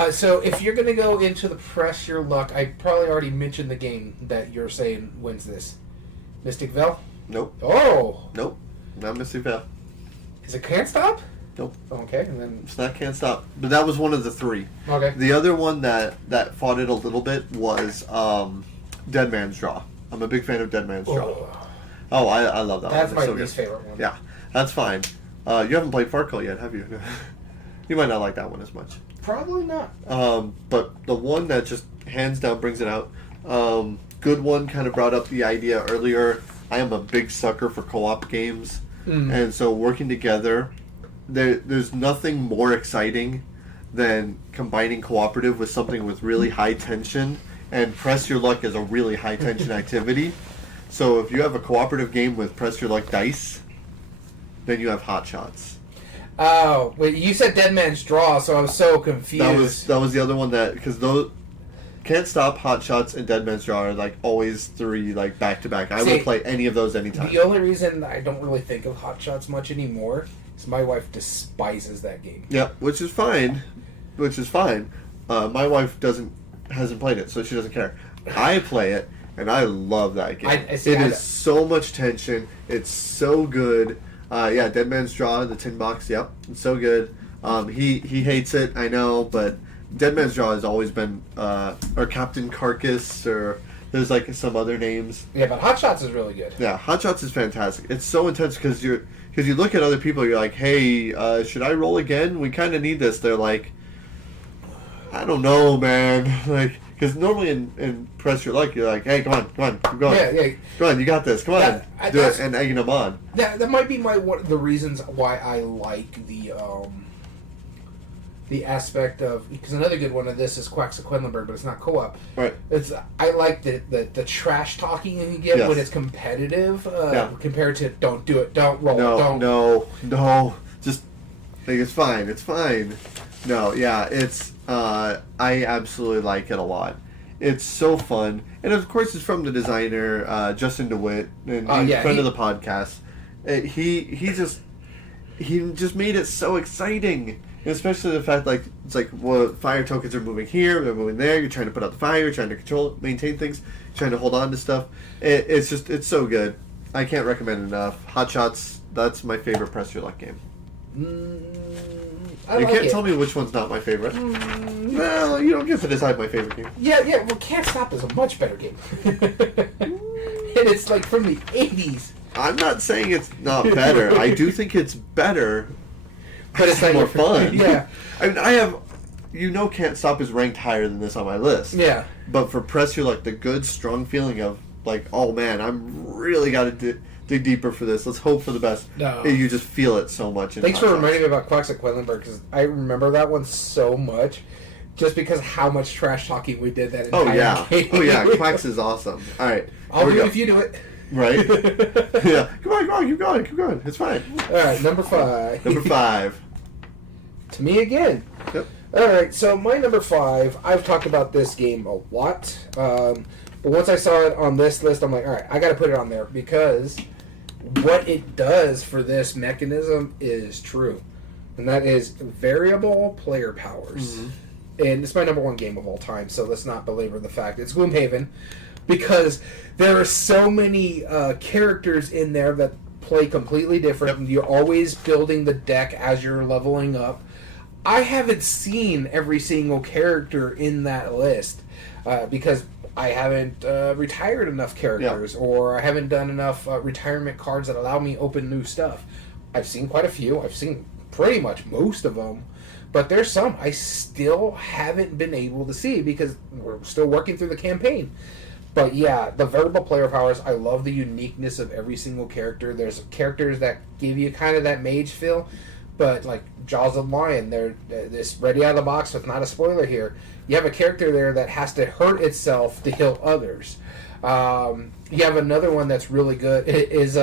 So if you're going to go into the press your luck, I probably already mentioned the game that you're saying wins this. Mystic Veil? Nope. Oh! Nope. Not Mystic Veil. Is it Can't Stop? Nope. Okay, and then... It's not Can't Stop. But that was one of the 3. Okay. The other one that fought it a little bit was Dead Man's Draw. I'm a big fan of Dead Man's Draw. Oh, I love that That's one. my least favorite one. Yeah, that's fine. You haven't played Farco yet, have you? You might not like that one as much. Probably not. But the one that just hands down brings it out. Good one kind of brought up the idea earlier. I am a big sucker for co-op games. And so working together, there's nothing more exciting than combining cooperative with something with really high tension. And Press Your Luck is a really high tension activity. So if you have a cooperative game with Press Your Luck dice, then you have Hot Shots. Oh, wait, you said Dead Man's Draw, so I was so confused. That was the other one that, because those Can't Stop, Hot Shots, and Dead Man's Draw are like always 3 like back to back. I will play any of those anytime. The only reason I don't really think of Hot Shots much anymore is my wife despises that game. Yep, which is fine. My wife hasn't played it, so she doesn't care. I play it, and I love that game. It is so much tension. It's so good. Dead Man's Draw, the tin box. Yep, it's so good. He hates it, I know, but Dead Man's Draw has always been, or Captain Carcass, or there's like some other names. Yeah, but Hot Shots is really good. Yeah, Hot Shots is fantastic. It's so intense because you look at other people, you're like, hey, should I roll again? We kind of need this. They're like, I don't know, man. Like, because normally in Press Your Luck, you're like, hey, come on, keep going. Yeah. Come on, you got this. Come on, do it, and egging them on. That might be one of the reasons why I like the aspect of, because another good one of this is Quacks of Quedlinburg, but it's not co-op. Right. I like the trash talking you can get when it's competitive compared to don't do it, don't roll, no, just like it's fine. No, yeah, it's I absolutely like it a lot. It's so fun, and of course it's from the designer Justin DeWitt, and he's a friend of the podcast. He just made it so exciting. Especially the fact, like, it's like, well, fire tokens are moving here, they're moving there, you're trying to put out the fire, you're trying to control, maintain things, you're trying to hold on to stuff. It's so good. I can't recommend it enough. Hot Shots, that's my favorite Press Your Luck game. You can't tell me which one's not my favorite. Well, you don't get to decide my favorite game. Yeah, well, Can't Stop is a much better game. And it's like from the 80s. I'm not saying it's not better. I do think it's better, but it's like more fun. Yeah. I mean, Can't Stop is ranked higher than this on my list. Yeah. But for Press Your Luck, the good, strong feeling of, like, oh man, I'm really got to dig deeper for this. Let's hope for the best. No. You just feel it so much. Thanks for reminding me about Quacks at Quedlinburg, because I remember that one so much, just because how much trash talking we did that entire game. Oh yeah, Quacks is awesome. All right, I'll do it if you do it. Right? Yeah. Come on, keep going. It's fine. All right, number 5. Number 5. To me again. Yep. All right, so my number 5. I've talked about this game a lot, but once I saw it on this list, I'm like, all right, I got to put it on there because what it does for this mechanism is true, and that is variable player powers. Mm-hmm. And it's my number 1 game of all time, so let's not belabor the fact. It's Gloomhaven, because there are so many characters in there that play completely different. Yep. You're always building the deck as you're leveling up. I haven't seen every single character in that list because I haven't retired enough characters, or I haven't done enough retirement cards that allow me to open new stuff. I've seen quite a few. I've seen pretty much most of them, but there's some I still haven't been able to see because we're still working through the campaign. But yeah, the variable player powers, I love the uniqueness of every single character. There's characters that give you kind of that mage feel, but like Jaws of the Lion, they're this ready out of the box with not a spoiler here. You have a character there that has to hurt itself to heal others. You have another one that's really good. It's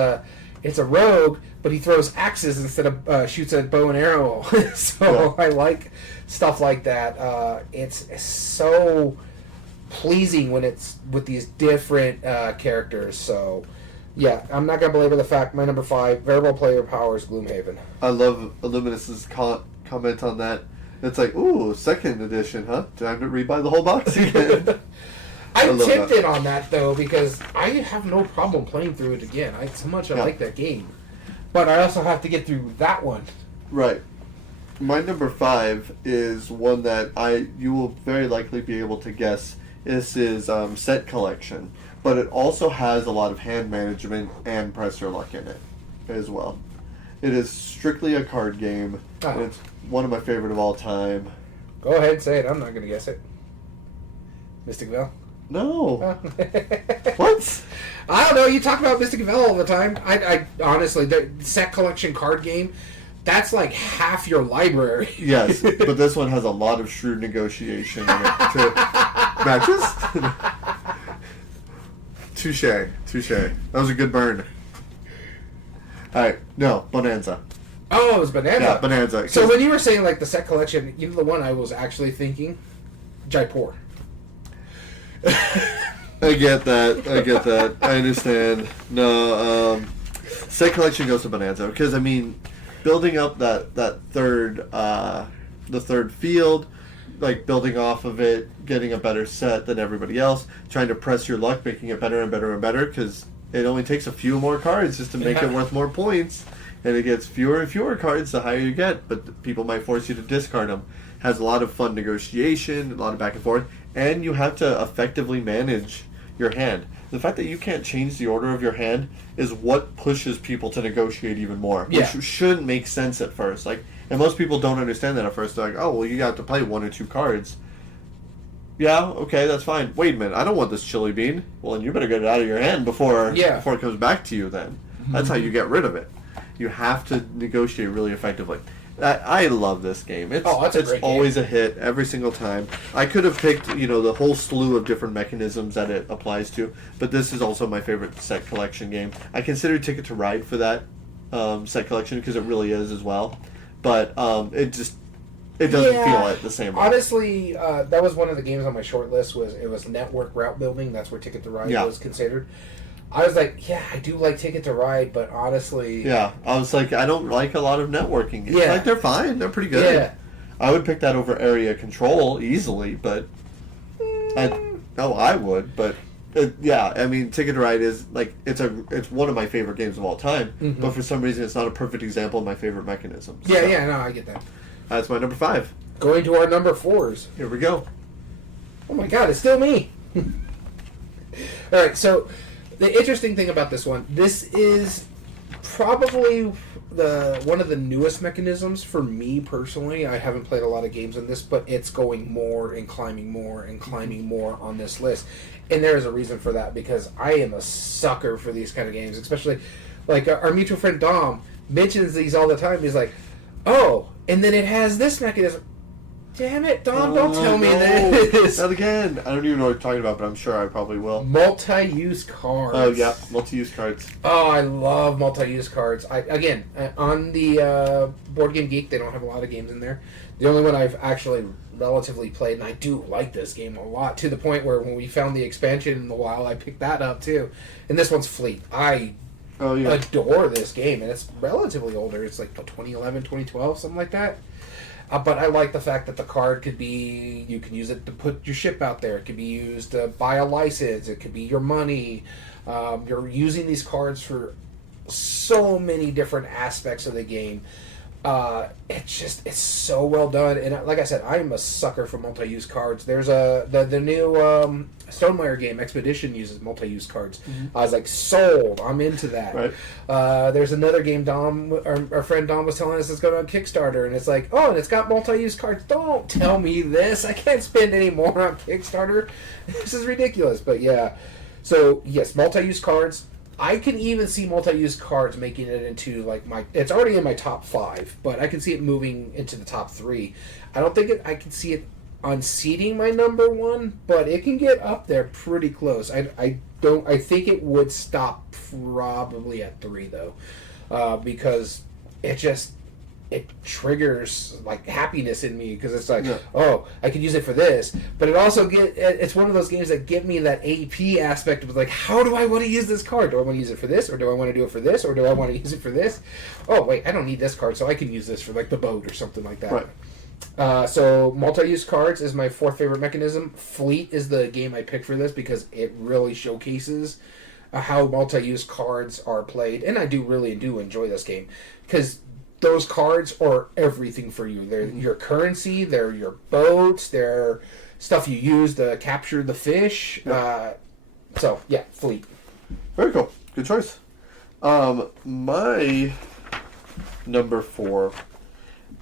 a rogue, but he throws axes instead of shoots a bow and arrow. So I like stuff like that. It's so pleasing when it's with these different characters. So yeah, I'm not going to belabor the fact. My number 5, variable player powers, Gloomhaven. I love Illuminus's comment on that. It's like, ooh, 2nd edition, huh? Time to rebuy the whole box again. I'm tempted on that, though, because I have no problem playing through it again. I like that game. But I also have to get through that one. Right. My number 5 is one that you will very likely be able to guess. This is Set Collection. But it also has a lot of hand management and Press Your Luck in it as well. It is strictly a card game. And it's one of my favorite of all time. Go ahead and say it. I'm not going to guess it. Mystic Veil? No. What? I don't know. You talk about Mystic Veil all the time. I honestly, the Set Collection card game, that's like half your library. Yes, but this one has a lot of shrewd negotiation in it to matches. Touche. That was a good burn. Alright, no, Bonanza. Oh, it was Bonanza. Yeah, Bonanza. So when you were saying like the Set Collection, you know the one I was actually thinking? Jaipur. I get that. I understand. No, Set Collection goes to Bonanza because I mean, building up that third the third field, like building off of it, getting a better set than everybody else, trying to press your luck, making it better and better and better because it only takes a few more cards just to make it worth more points, and it gets fewer and fewer cards the higher you get, but people might force you to discard them. Has a lot of fun negotiation, a lot of back and forth, and you have to effectively manage your hand. The fact that you can't change the order of your hand is what pushes people to negotiate even more, which shouldn't make sense at first. Like, and most people don't understand that at first. They're like, oh, well, you have to play 1 or 2 cards. Yeah, okay, that's fine. Wait a minute, I don't want this chili bean. Well, then you better get it out of your hand before it comes back to you then. Mm-hmm. That's how you get rid of it. You have to negotiate really effectively. I love this game. It's always a hit every single time. I could have picked, the whole slew of different mechanisms that it applies to, but this is also my favorite Set Collection game. I consider Ticket to Ride for that Set Collection because it really is as well, but it doesn't feel like the same way. Honestly, that was one of the games on my short list. It was network route building. That's where Ticket to Ride was considered. I was like, I do like Ticket to Ride, but honestly... Yeah, I was like, I don't like a lot of networking games. Yeah. Like, they're fine. They're pretty good. I would pick that over Area Control easily, but I would, but yeah, I mean, Ticket to Ride is like it's one of my favorite games of all time, but for some reason it's not a perfect example of my favorite mechanisms. Yeah, yeah, no, I get that. That's my number 5. Going to our number 4s. Here we go. Oh my God, it's still me. All right, so the interesting thing about this one, this is probably one of the newest mechanisms for me personally. I haven't played a lot of games on this, but it's going more and climbing more and climbing more on this list. And there is a reason for that, because I am a sucker for these kind of games, especially like our mutual friend Dom mentions these all the time. He's like, oh, and then it has this mechanism. Damn it, Dom, don't tell me this. Not again. I don't even know what you're talking about, but I'm sure I probably will. Multi-use cards. Oh, yeah, multi-use cards. Oh, I love multi-use cards. On the Board Game Geek, they don't have a lot of games in there. The only one I've actually relatively played, and I do like this game a lot, to the point where when we found the expansion in the wild, I picked that up too. And this one's Fleet. I adore this game, and it's relatively older. It's like 2011, 2012, something like that. But I like the fact that the card could be, you can use it to put your ship out there. It could be used to buy a license. It could be your money. You're using these cards for so many different aspects of the game. It's so well done. And like I said, I'm a sucker for multi-use cards. There's the new Stonemaier game, Expedition, uses multi-use cards. I was like, sold. I'm into that. Right. There's another game our friend Dom was telling us is going on Kickstarter, and it's like, oh, and it's got multi-use cards. Don't tell me this. I can't spend any more on Kickstarter. This is ridiculous. But yeah. So yes, multi-use cards. I can even see multi-use cards making it into like it's already in my top 5, but I can see it moving into the top 3. I don't think I can see it unseating my number 1, but it can get up there pretty close. I think it would stop probably at 3 though, because it triggers like happiness in me, because it's like, oh, I could use it for this, but it also it's one of those games that give me that AP aspect of like, how do I want to use this card? Do I want to use it for this, or do I want to do it for this, or do I want to use it for this? Oh wait, I don't need this card, so I can use this for like the boat or something like that. Right. So multi-use cards is my 4th favorite mechanism. Fleet is the game I picked for this because it really showcases how multi-use cards are played, and I really do enjoy this game because those cards are everything for you. They're your currency, they're your boats, they're stuff you use to capture the fish. So, yeah, Fleet. Very cool. Good choice. My number 4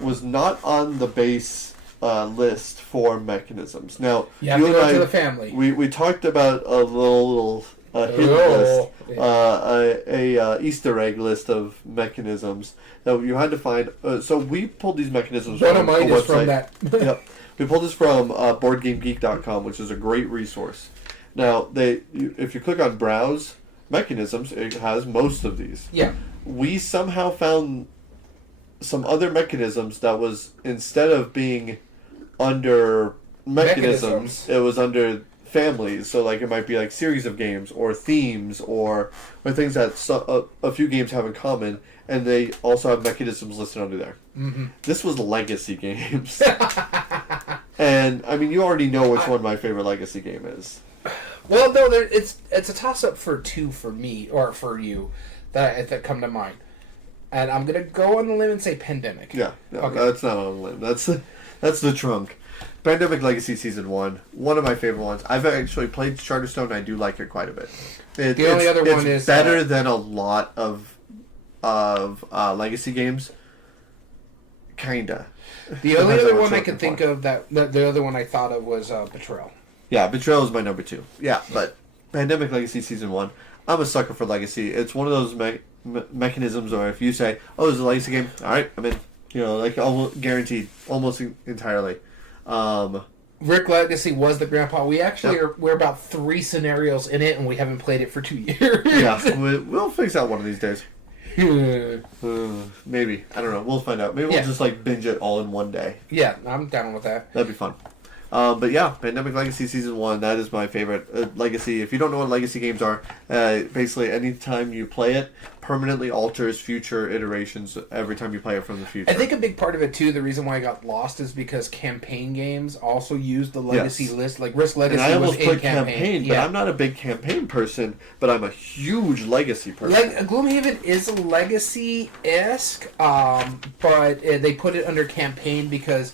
was not on the base list for mechanisms. Now, you have to go to the family. We talked about a little hidden list, a Easter egg list of mechanisms that you had to find. So we pulled these mechanisms from a website. From that. Yep. We pulled this from BoardGameGeek.com, which is a great resource. Now, if you click on Browse Mechanisms, it has most of these. Yeah. We somehow found some other mechanisms that was, instead of being under mechanisms. It was under families. So like it might be like series of games or themes or things that a few games have in common, and they also have mechanisms listed under there. This was legacy games. And I mean, you already know which one my favorite legacy game is. Well, no, it's a toss up for 2 for me or for you that come to mind. And I'm gonna go on the limb and say Pandemic. Yeah, no, okay. That's not on a limb. That's the trunk. Pandemic Legacy Season 1, one of my favorite ones. I've actually played Charterstone, and I do like it quite a bit. The only other one is better than a lot of legacy games. Kinda. The only other one I could think of the other one I thought of was Betrayal. Yeah, Betrayal is my number 2. Yeah, but Pandemic Legacy Season 1, I'm a sucker for Legacy. It's one of those mechanisms where if you say, oh, there's a Legacy game, alright, I'm in. You know, like almost guaranteed, almost entirely. Rick Legacy was the grandpa. We actually we're about 3 scenarios in it, and we haven't played it for 2 years. Yeah, we'll fix that one of these days. Maybe. I don't know. We'll find out. Maybe we'll just like binge it all in one day. Yeah, I'm down with that. That'd be fun. But yeah, Pandemic Legacy Season 1, that is my favorite legacy. If you don't know what legacy games are, basically anytime you play it, permanently alters future iterations every time you play it from the future. I think a big part of it too, the reason why I got lost is because campaign games also use the legacy list. Like Risk Legacy and I was almost in put campaign, but I'm not a big campaign person, but I'm a huge legacy person. Gloomhaven is legacy-esque, but they put it under campaign because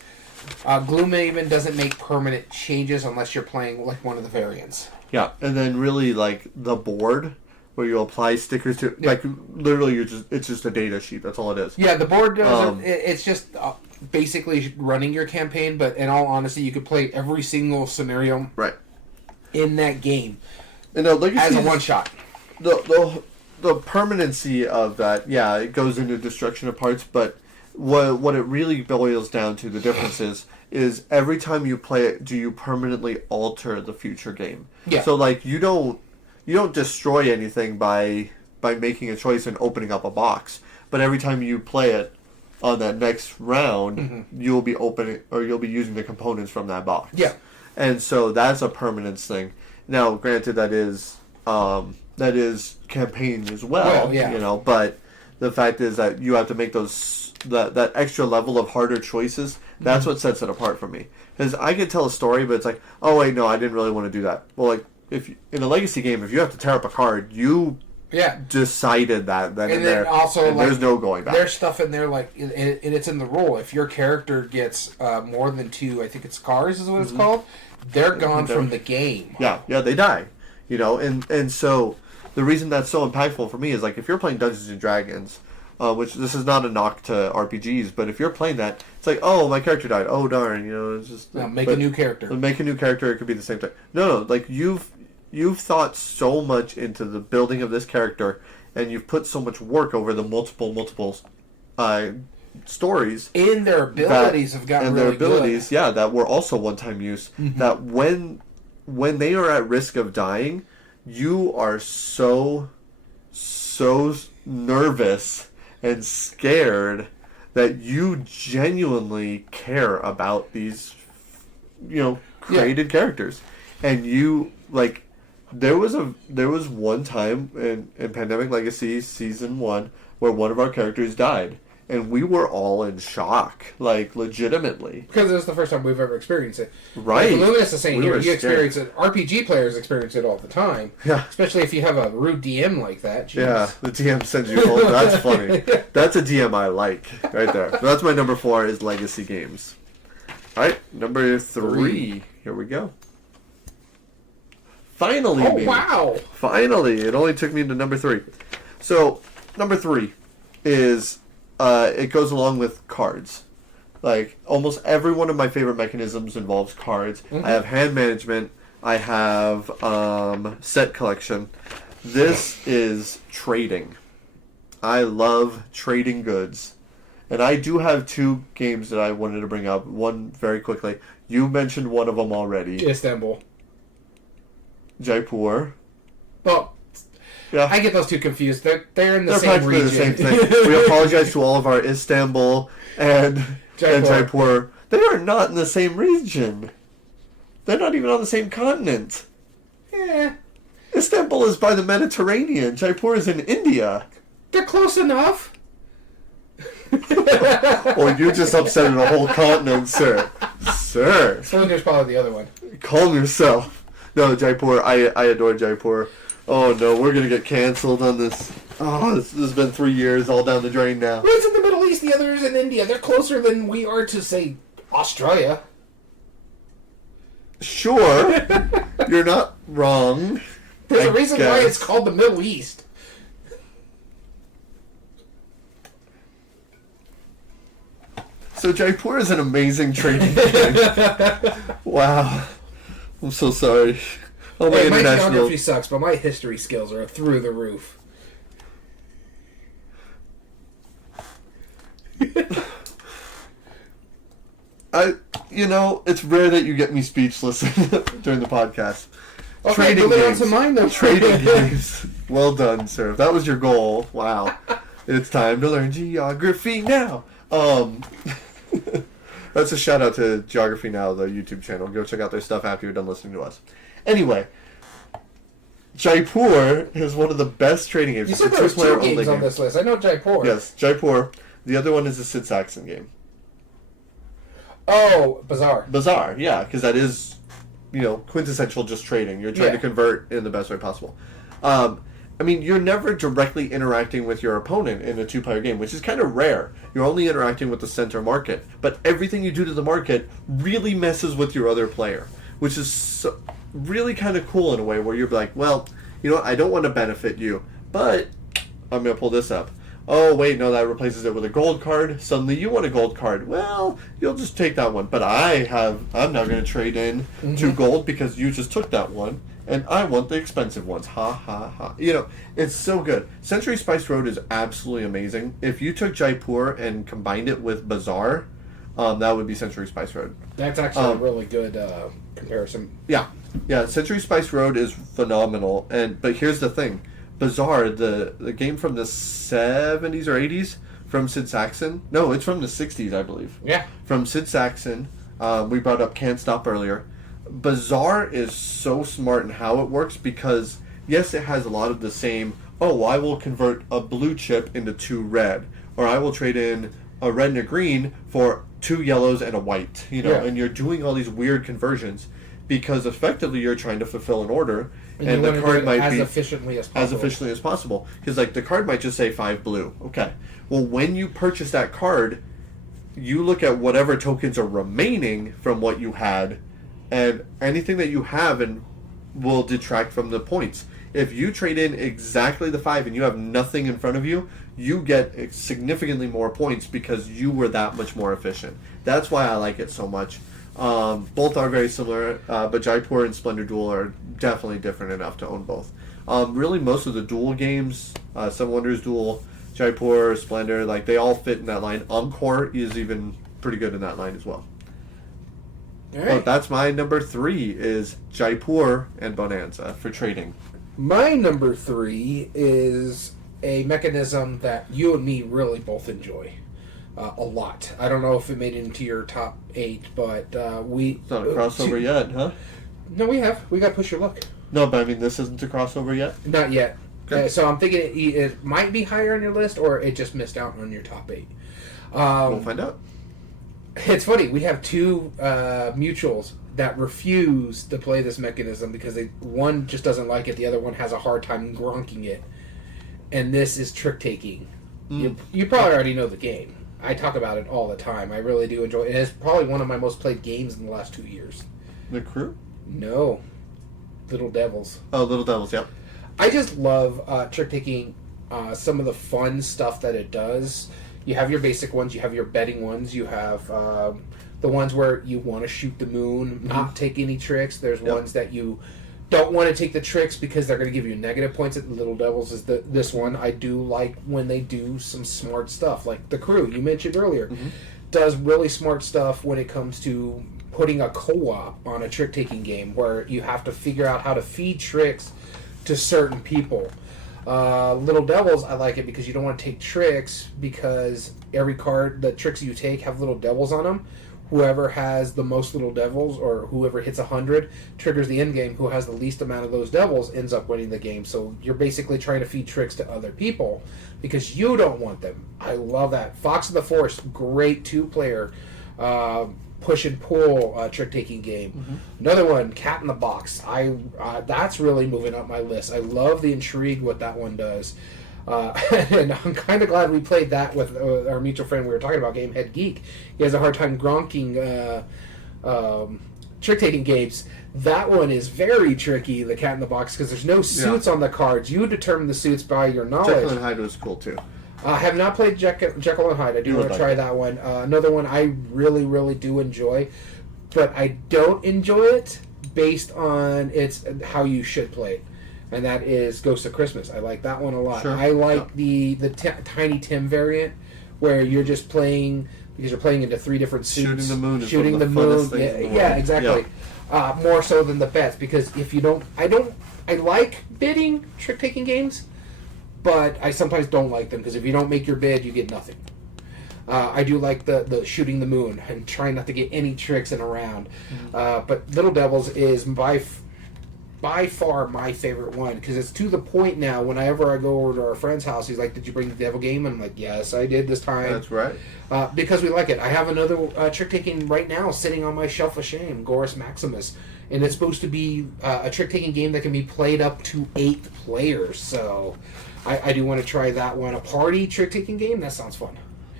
Gloomhaven doesn't make permanent changes unless you're playing like one of the variants. Yeah, and then really like the board where you apply stickers to, like literally it's just a data sheet. That's all it is. Yeah, the board does it's just basically running your campaign, but in all honesty, you could play every single scenario in that game and legacy as a one shot. The permanency of that, yeah, it goes into destruction of parts, but what it really boils down to, the differences, is every time you play it, do you permanently alter the future game? Yeah. So like you don't destroy anything by making a choice and opening up a box, but every time you play it on that next round, you'll be using the components from that box. Yeah. And so that's a permanence thing. Now, granted, that is campaign as well, but the fact is that you have to make that extra level of harder choices. That's what sets it apart for me. Because I could tell a story, but it's like, oh wait, no, I didn't really want to do that. Well, like in a legacy game, if you have to tear up a card, you decided that. And then also, like, there's no going back. There's stuff in there, like, and it's in the rule. If your character gets more than 2, I think it's scars is what it's called, they're gone from the game. Yeah, they die. And so the reason that's so impactful for me is, like, if you're playing Dungeons and Dragons, which this is not a knock to RPGs, but if you're playing that, it's like, oh, my character died. Oh, darn, it's just... Make a new character. Make a new character, it could be the same thing. No, like, you've thought so much into the building of this character, and you've put so much work over the multiple stories. And their abilities have gotten really good. Yeah, that were also one-time use, that when they are at risk of dying, you are so nervous and scared that you genuinely care about these, created characters. And you, like, there was one time in Pandemic Legacy Season 1 where one of our characters died. And we were all in shock, like, legitimately. Because it was the first time we've ever experienced it. Right. Like, Luminous is saying here, you experience it. RPG players experience it all the time. Yeah. Especially if you have a rude DM like that. Jeez. Yeah, the DM sends you home. That's funny. That's a DM I like, right there. That's my number 4 is Legacy games. All right, number 3. Here we go. Finally, oh, wow. Finally. It only took me to number 3. So, number 3 is... it goes along with cards. Like, almost every one of my favorite mechanisms involves cards. I have hand management. I have set collection. This is trading. I love trading goods. And I do have 2 games that I wanted to bring up. One very quickly. You mentioned one of them already. Istanbul. Jaipur. Well... Yeah. I get those two confused. They're in the same region. They're practically the same thing. We apologize to all of our Istanbul and Jaipur. They are not in the same region. They're not even on the same continent. Yeah. Istanbul is by the Mediterranean. Jaipur is in India. They're close enough. Or you just upset a whole continent, sir. Sir. Cylinder's probably the other one. Calm yourself. No, Jaipur. I adore Jaipur. Oh no, we're gonna get canceled on this. Oh, this has been 3 years, all down the drain now. One's in the Middle East, the other is in India. They're closer than we are to, say, Australia. Sure, you're not wrong. There's a reason why it's called the Middle East. So Jaipur is an amazing trading game. Wow, I'm so sorry. Oh, my geography sucks, but my history skills are through the roof. It's rare that you get me speechless during the podcast. Okay, trading games. On to mine, though. Trading games. Well done, sir. If that was your goal, wow. It's time to learn geography now. That's a shout out to Geography Now, the YouTube channel. Go check out their stuff after you're done listening to us. Anyway, Jaipur is one of the best trading games. You said there was two games on this list. I know Jaipur. Yes, Jaipur. The other one is a Sid Saxon game. Oh, Bazaar. Bazaar, yeah, because that is, quintessential just trading. You're trying to convert in the best way possible. I mean, you're never directly interacting with your opponent in a two-player game, which is kind of rare. You're only interacting with the center market. But everything you do to the market really messes with your other player, which is really kind of cool in a way where you're like, well, I don't want to benefit you, but I'm going to pull this up. Oh, wait, no, that replaces it with a gold card. Suddenly you want a gold card. Well, you'll just take that one. But I'm now going to trade in 2 gold because you just took that one. And I want the expensive ones. Ha, ha, ha. It's so good. Century Spice Road is absolutely amazing. If you took Jaipur and combined it with Bazaar, that would be Century Spice Road. That's actually a really good comparison. Yeah. Yeah, Century Spice Road is phenomenal. But here's the thing. Bazaar, the game from the 70s or 80s from Sid Saxon. No, it's from the 60s, I believe. Yeah. From Sid Saxon. We brought up Can't Stop earlier. Bazaar is so smart in how it works because, yes, it has a lot of the same, I will convert a blue chip into 2 red, or I will trade in a red and a green for 2 yellows and a white, and you're doing all these weird conversions because effectively you're trying to fulfill an order, and the card might be as efficiently as possible. Because, the card might just say 5 blue. Okay. Well, when you purchase that card, you look at whatever tokens are remaining from what you had, and anything that you have will detract from the points. If you trade in exactly the 5 and you have nothing in front of you, you get significantly more points because you were that much more efficient. That's why I like it so much. Both are very similar, but Jaipur and Splendor Duel are definitely different enough to own both. Really, most of the duel games, Seven Wonders Duel, Jaipur, Splendor, they all fit in that line. Encore is even pretty good in that line as well. Right. But that's my number 3 is Jaipur and Bonanza for trading. My number 3 is a mechanism that you and me really both enjoy a lot. I don't know if it made it into your top 8, but we... It's not a crossover yet, huh? No, we have. We got Push Your Luck. No, but I mean, this isn't a crossover yet? Not yet. Okay. So I'm thinking it might be higher on your list, or it just missed out on your top 8. We'll find out. It's funny. We have 2 mutuals that refuse to play this mechanism because one just doesn't like it. The other one has a hard time gronking it. And this is trick taking. You probably already know the game. I talk about it all the time. I really do enjoy it. It's probably one of my most played games in the last 2 years. The Crew? No. Little Devils. Oh, Little Devils, yep. I just love trick taking, some of the fun stuff that it does. You have your basic ones, you have your betting ones, you have the ones where you want to shoot the moon, not take any tricks. There's ones that you don't want to take the tricks because they're going to give you negative points. At the Little Devils is this one. I do like when they do some smart stuff, like The Crew you mentioned earlier. Does really smart stuff when it comes to putting a co-op on a trick-taking game where you have to figure out how to feed tricks to certain people. Little Devils, I like it because you don't want to take tricks because every card, the tricks you take have little devils on them. Whoever has the most little devils or whoever hits 100 triggers the end game. Who has the least amount of those devils ends up winning the game. So you're basically trying to feed tricks to other people because you don't want them. I love that. Fox of the Forest, great 2-player push and pull trick-taking game. Another one, Cat in the Box. That's really moving up my list. I love the intrigue what that one does. And I'm kind of glad we played that with our mutual friend we were talking about, Gamehead Geek. He has a hard time gronking trick-taking games. That one is very tricky, the Cat in the Box, because there's no suits on the cards. You determine the suits by your knowledge. Jekyll and Hyde was cool, too. I have not played Jekyll and Hyde. I do want to try that one. Another one I really, really do enjoy, but I don't enjoy it based on how you should play it. And that is Ghost of Christmas. I like that one a lot. Sure. I like the Tiny Tim variant, where you're just playing because you're playing into 3 different suits. Shooting the moon. Yeah, exactly. Yeah. More so than the bets, because if you don't, I like bidding trick taking games, but I sometimes don't like them because if you don't make your bid, you get nothing. I do like the shooting the moon and trying not to get any tricks in a round. But Little Devils is by far my favorite one, because it's to the point now, whenever I go over to our friend's house, he's like, did you bring the devil game? And I'm like, yes, I did this time. That's right. Because we like it. I have another trick-taking right now sitting on my shelf of shame, Gorus Maximus. And it's supposed to be a trick-taking game that can be played up to 8 players. So I do want to try that one. A party trick-taking game? That sounds fun.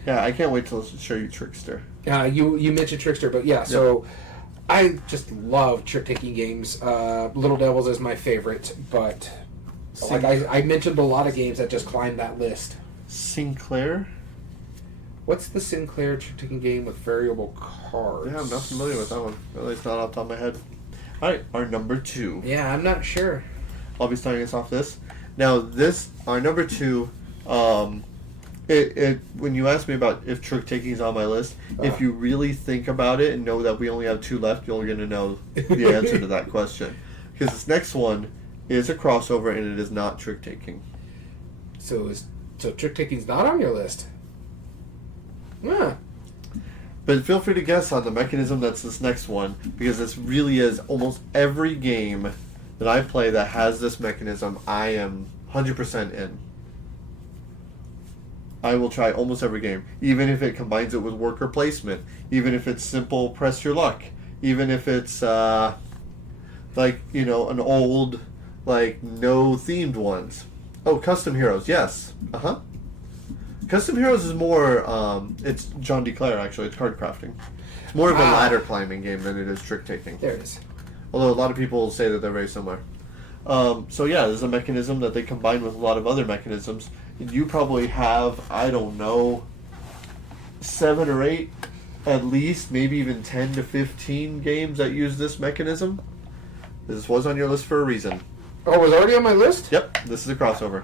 Yeah, I can't wait to show you Trickster. You mentioned Trickster, but yeah, so I just love trick-taking games. Little Devils is my favorite, but like I mentioned a lot of games that just climbed that list. Sinclair? What's the Sinclair trick-taking game with variable cards? Yeah, I'm not familiar with that one. At least not off the top of my head. Alright, our number 2. Yeah, I'm not sure. I'll be starting us off this. Now, our number 2, when you asked me about if trick-taking is on my list, if you really think about it and know that we only have 2 left, you're going to know the answer to that question. Because this next one is a crossover and it is not trick-taking. So trick-taking's not on your list? Yeah. But feel free to guess on the mechanism that's this next one, because this really is almost every game that I play that has this mechanism, I am 100% in. I will try almost every game, even if it combines it with worker placement, even if it's simple press your luck, even if it's an old no themed ones. Oh, custom heroes, yes. Custom heroes is more it's John DeClaire actually, it's card crafting. It's more of a ladder climbing game than it is trick taking. There it is. Although a lot of people say that they're very similar. So yeah, there's a mechanism that they combine with a lot of other mechanisms. You probably have, I don't know, 7 or 8, at least, maybe even 10 to 15 games that use this mechanism. This was on your list for a reason. Oh, it was already on my list? Yep, this is a crossover.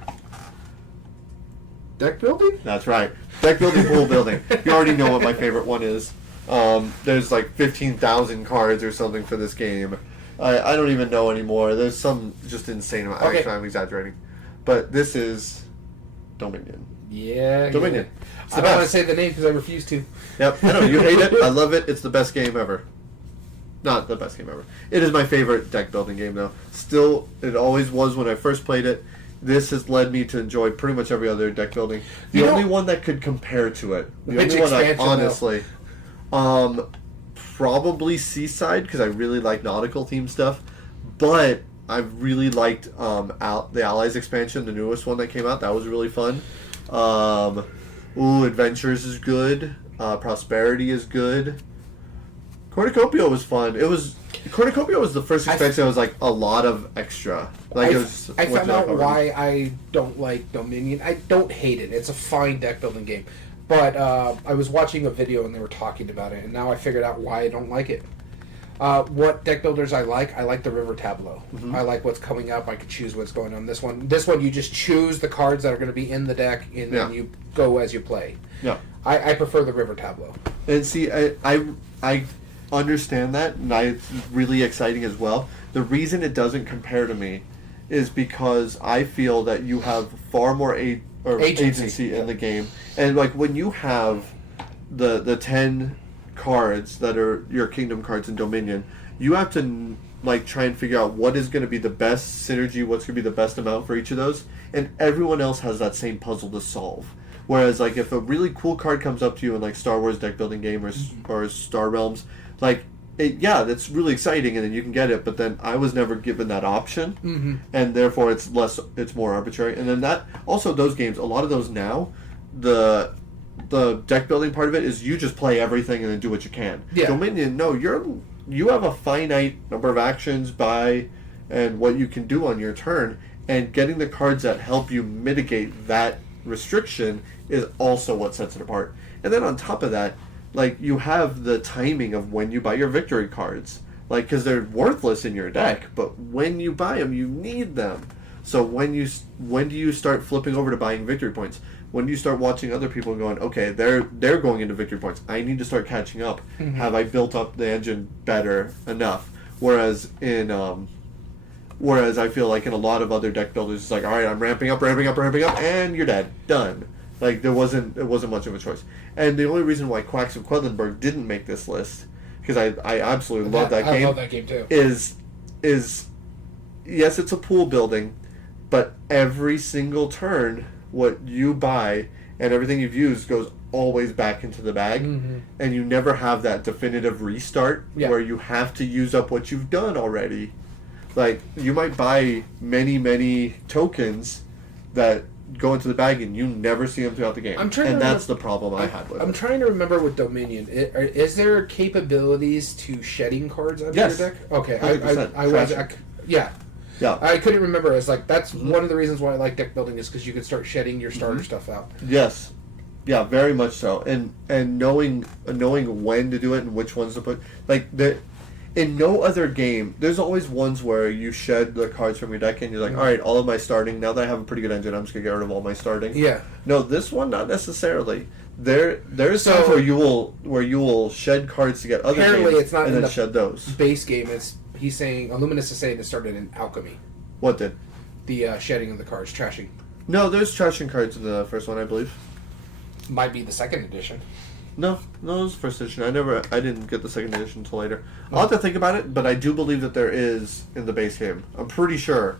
Deck building? That's right. Deck building, pool building. You already know what my favorite one is. There's like 15,000 cards or something for this game. I don't even know anymore. There's some just insane amount. Okay. Actually, I'm exaggerating. But this is Dominion. Yeah. Dominion. Yeah. I don't want to say the name because I refuse to. Yep. I know. You hate it. I love it. It's the best game ever. Not the best game ever. It is my favorite deck building game, though. Still, it always was when I first played it. This has led me to enjoy pretty much every other deck building. The only one that could compare to it, the only one I honestly, probably Seaside, because I really like nautical themed stuff. But I really liked the Allies expansion, the newest one that came out. That was really fun. Adventures is good. Prosperity is good. Cornucopia was fun. Cornucopia was the first expansion that was like a lot of extra. I found out why I don't like Dominion. I don't hate it. It's a fine deck building game. But I was watching a video and they were talking about it, and now I figured out why I don't like it. What deck builders I like the River Tableau. Mm-hmm. I like what's coming up. I can choose what's going on. This one, you just choose the cards that are going to be in the deck, and then you go as you play. Yeah. I prefer the River Tableau. And see, I understand that, and it's really exciting as well. The reason it doesn't compare to me is because I feel that you have far more agency in the game, and like when you have the 10 cards that are your kingdom cards in Dominion, you have to like try and figure out what is going to be the best synergy, what's going to be the best amount for each of those, and everyone else has that same puzzle to solve. Whereas like if a really cool card comes up to you in like Star Wars deck building game or Star Realms, like that's really exciting and then you can get it, but then I was never given that option, and therefore it's more arbitrary. And then that also, those games, a lot of those now, the deck building part of it is you just play everything and then do what you can. Yeah. Dominion, no, you have a finite number of actions and what you can do on your turn, and getting the cards that help you mitigate that restriction is also what sets it apart. And then on top of that, like, you have the timing of when you buy your victory cards, like, because they're worthless in your deck, but when you buy them, you need them. So when do you start flipping over to buying victory points? When do you start watching other people and going, okay, they're going into victory points, I need to start catching up. Mm-hmm. Have I built up the engine better enough? Whereas I feel like in a lot of other deck builders, it's like, all right, I'm ramping up, and you're dead, done. Like, it wasn't much of a choice. And the only reason why Quacks of Quedlinburg didn't make this list, because I absolutely love that game. I love that game too. Is yes, it's a pool building, but every single turn, what you buy and everything you've used goes always back into the bag, and you never have that definitive restart where you have to use up what you've done already. Like, you might buy many tokens that go into the bag and you never see them throughout the game. That's the problem I had with it. I'm trying to remember with Dominion. Is there capabilities to shedding cards out of your deck? Okay, I couldn't remember. It's like, that's one of the reasons why I like deck building, is because you can start shedding your starter stuff out. Yes. Yeah, very much so. And knowing when to do it and which ones to put. Like, in no other game, there's always ones where you shed the cards from your deck and you're like, all right, all of my starting, now that I have a pretty good engine, I'm just going to get rid of all my starting. Yeah. No, this one, not necessarily. There's times where you will shed cards to get other apparently games it's not and in then the shed those. Base game. He's saying, Illuminous is saying it started in Alchemy. What did? The shedding of the cards, trashing. No, there's trashing cards in the first one, I believe. Might be the second edition. No, it was the first edition. I didn't get the second edition until later. I'll have to think about it, but I do believe that there is in the base game. I'm pretty sure.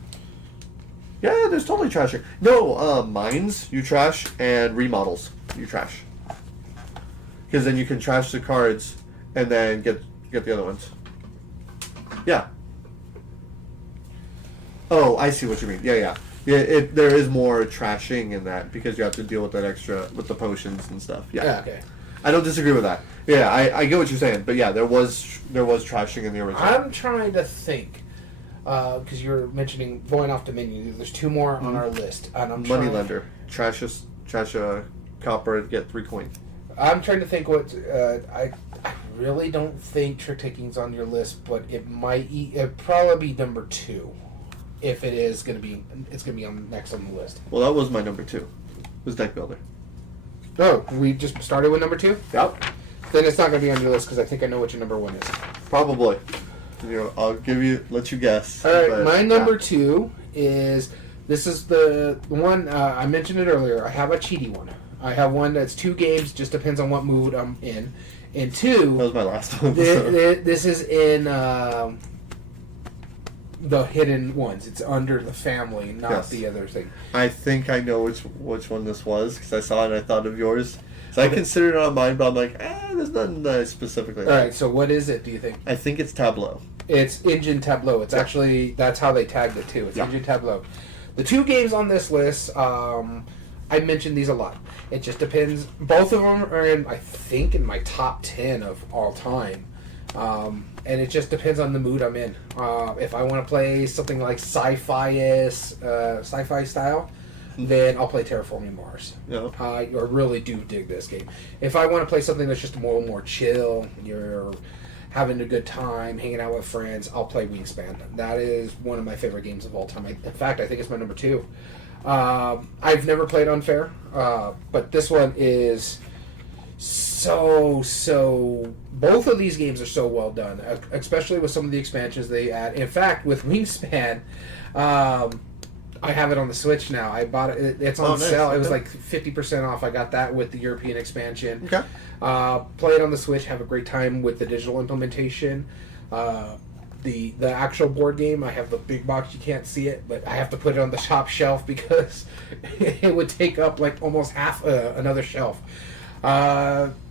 Yeah, there's totally trashing. No, mines you trash, and remodels you trash. Because then you can trash the cards and then get the other ones. Yeah. Oh, I see what you mean. Yeah. Yeah, there is more trashing in that because you have to deal with that extra with the potions and stuff. Yeah. Okay. I don't disagree with that. Yeah, I get what you're saying, but yeah, there was trashing in the original. I'm trying to think because you're mentioning going off Dominion. There's two more on our list, and I'm Moneylender, trash a copper, get 3 coin. I'm trying to think what I really don't think Trick Taking's on your list, but it'd probably be number 2. If it is going to be, it's going to be on next on the list. Well, that was my number 2. Was Deck Builder. Oh, we just started with number 2? Yep. Then it's not going to be on your list because I think I know what your number 1 is. Probably. I'll let you guess. All right, my number 2 is, this is the one, I mentioned it earlier. I have a cheaty one. I have one that's 2 games, just depends on what mood I'm in. And 2... That was my last one. This is in... the hidden ones. It's under the family, not the other thing. I think I know which one this was because I saw it and I thought of yours. So I considered it on mine, but I'm like, there's nothing that I specifically like. All right, so what is it, do you think? I think it's Tableau. It's Engine Tableau. It's actually, that's how they tagged it too. It's Engine Tableau. The 2 games on this list, I mentioned these a lot. It just depends. Both of them are in my top 10 of all time. And it just depends on the mood I'm in. If I want to play something like sci-fi style, then I'll play Terraforming Mars. Yeah. I really do dig this game. If I want to play something that's just more chill, you're having a good time, hanging out with friends, I'll play Wingspan. That is one of my favorite games of all time. In fact, I think it's my number 2. I've never played Unfair, but this one is... So both of these games are so well done, especially with some of the expansions they add. In fact, with Wingspan, I have it on the Switch now. I bought it. It's on sale. Okay. It was like 50% off. I got that with the European expansion. Okay. Play it on the Switch. Have a great time with the digital implementation. The actual board game, I have the big box. You can't see it, but I have to put it on the top shelf because it would take up like almost half another shelf.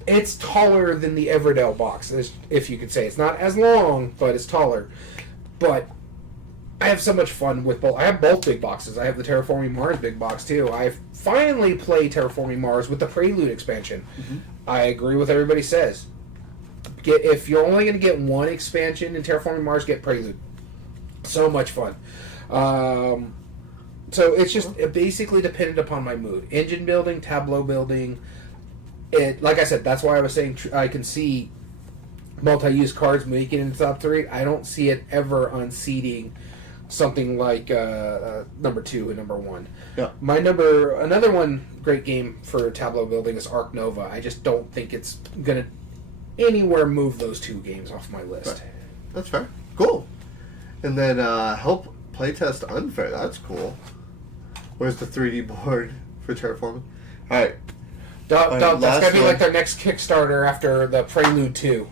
It's taller than the Everdell box, if you could say. It's not as long, but it's taller. But I have so much fun with both. I have both big boxes. I have the Terraforming Mars big box, too. I've finally played Terraforming Mars with the Prelude expansion. Mm-hmm. I agree with everybody says. If you're only going to get one expansion in Terraforming Mars, get Prelude. So much fun. So it's just basically dependent upon my mood. Engine building, tableau building... like I said, that's why I was saying I can see multi-use cards making it in the top 3. I don't see it ever unseating something like number 2 and number 1. Yeah. Another one great game for tableau building is Arc Nova. I just don't think it's gonna anywhere move those 2 games off my list. Right. That's fair. Cool. And then help playtest Unfair. That's cool. Where's the 3D board for Terraforming? All right. That's going to be like their next Kickstarter after the Prelude 2.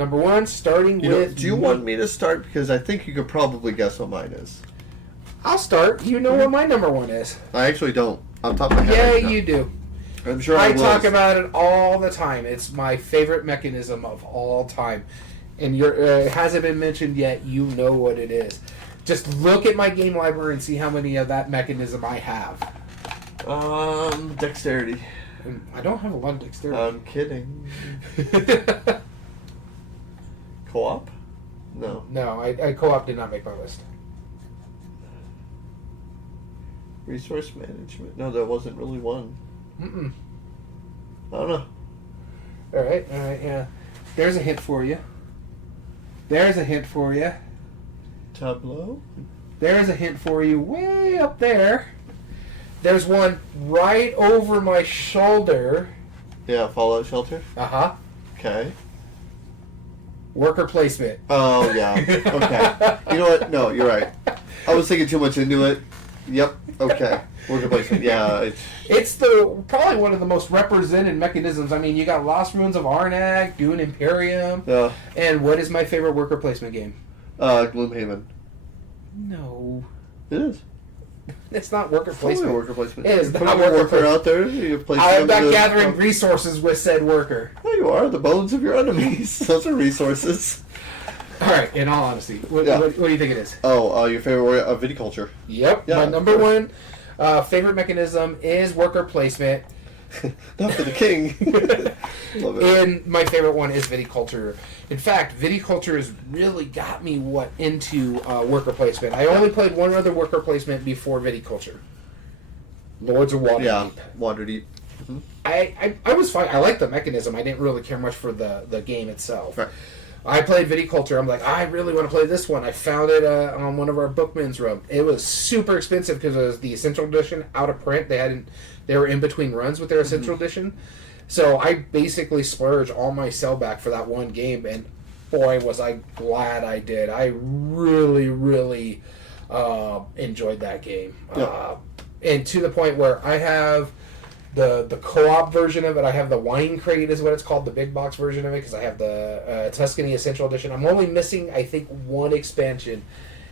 Number one, starting with... Do you want me to start? Because I think you could probably guess what mine is. I'll start. You know what my number one is. I actually don't. On top of my head. Yeah, you do. I'm sure I talk about it all the time. It's my favorite mechanism of all time. And it hasn't been mentioned yet. You know what it is. Just look at my game library and see how many of that mechanism I have. Dexterity. I don't have a lot of dexterity. I'm kidding. Co-op? No. No, I co-op did not make my list. Resource management. No, there wasn't really one. Mm-mm. I don't know. All right, yeah. There's a hint for you. Tableau? There's a hint for you way up there. There's one right over my shoulder. Yeah, Fallout Shelter? Uh-huh. Okay. Worker placement. Oh, yeah. Okay. You know what? No, you're right. I was thinking too much into it. Yep. Okay. Worker placement. Yeah. It's probably one of the most represented mechanisms. I mean, you got Lost Ruins of Arnak, Dune Imperium. And what is my favorite worker placement game? Gloomhaven. No. It is. It's not worker placement. Worker placement. It is Put not a worker worker out there. You place I'm them not gathering resources with said worker. No, you are. The bones of your enemies. Those are resources. All right, in all honesty, what do you think it is? Oh, your favorite word? Viticulture. Yep. Yeah, my number one favorite mechanism is worker placement. Not for the king. Love it. And my favorite one is viticulture. In fact, viticulture has really got me into worker placement. I only played one other worker placement before viticulture. Lords of Waterdeep. Yeah, Waterdeep. Mm-hmm. I was fine. I liked the mechanism. I didn't really care much for the game itself. Right. I played viticulture. I'm like, I really want to play this one. I found it on one of our bookman's room. It was super expensive because it was the Essential Edition out of print. They were in between runs with their Essential Edition. So I basically splurged all my sell back for that one game, and boy, was I glad I did. I really, really enjoyed that game. Yeah. And to the point where I have the co-op version of it. I have the Wine Crate is what it's called, the big box version of it, because I have the Tuscany Essential Edition. I'm only missing, I think, one expansion,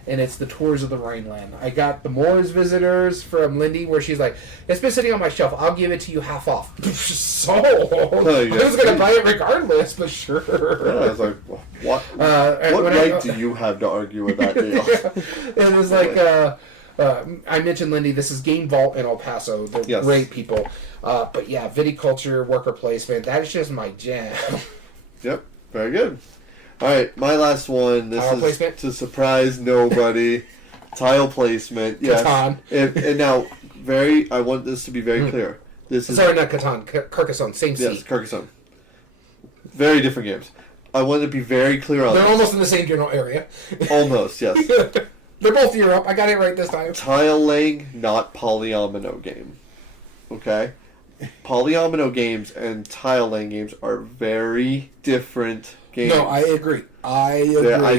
and it's the Tours of the Rhineland. I got the Moore's Visitors from Lindy, where she's like, it's been sitting on my shelf. I'll give it to you half off. Sold. I was going to buy it regardless, but sure. Yeah, I was like, what right do you have to argue with that deal? It was like... I mentioned Lindy. This is Game Vault in El Paso. They're great people. But yeah, viticulture, worker placement, that is just my jam. Yep, very good. All right, my last one. This is placement? To surprise nobody. Tile placement. Yes. Catan. And now, I want this to be very clear. This is not Catan. Carcassonne. Same seat. Yes, Carcassonne. Very different games. I want to be very clear on. They're almost in the same general area. Almost, yes. They're both Europe. I got it right this time. Tile laying, not polyomino game. Okay? Polyomino games and tile laying games are very different games. No, I agree. I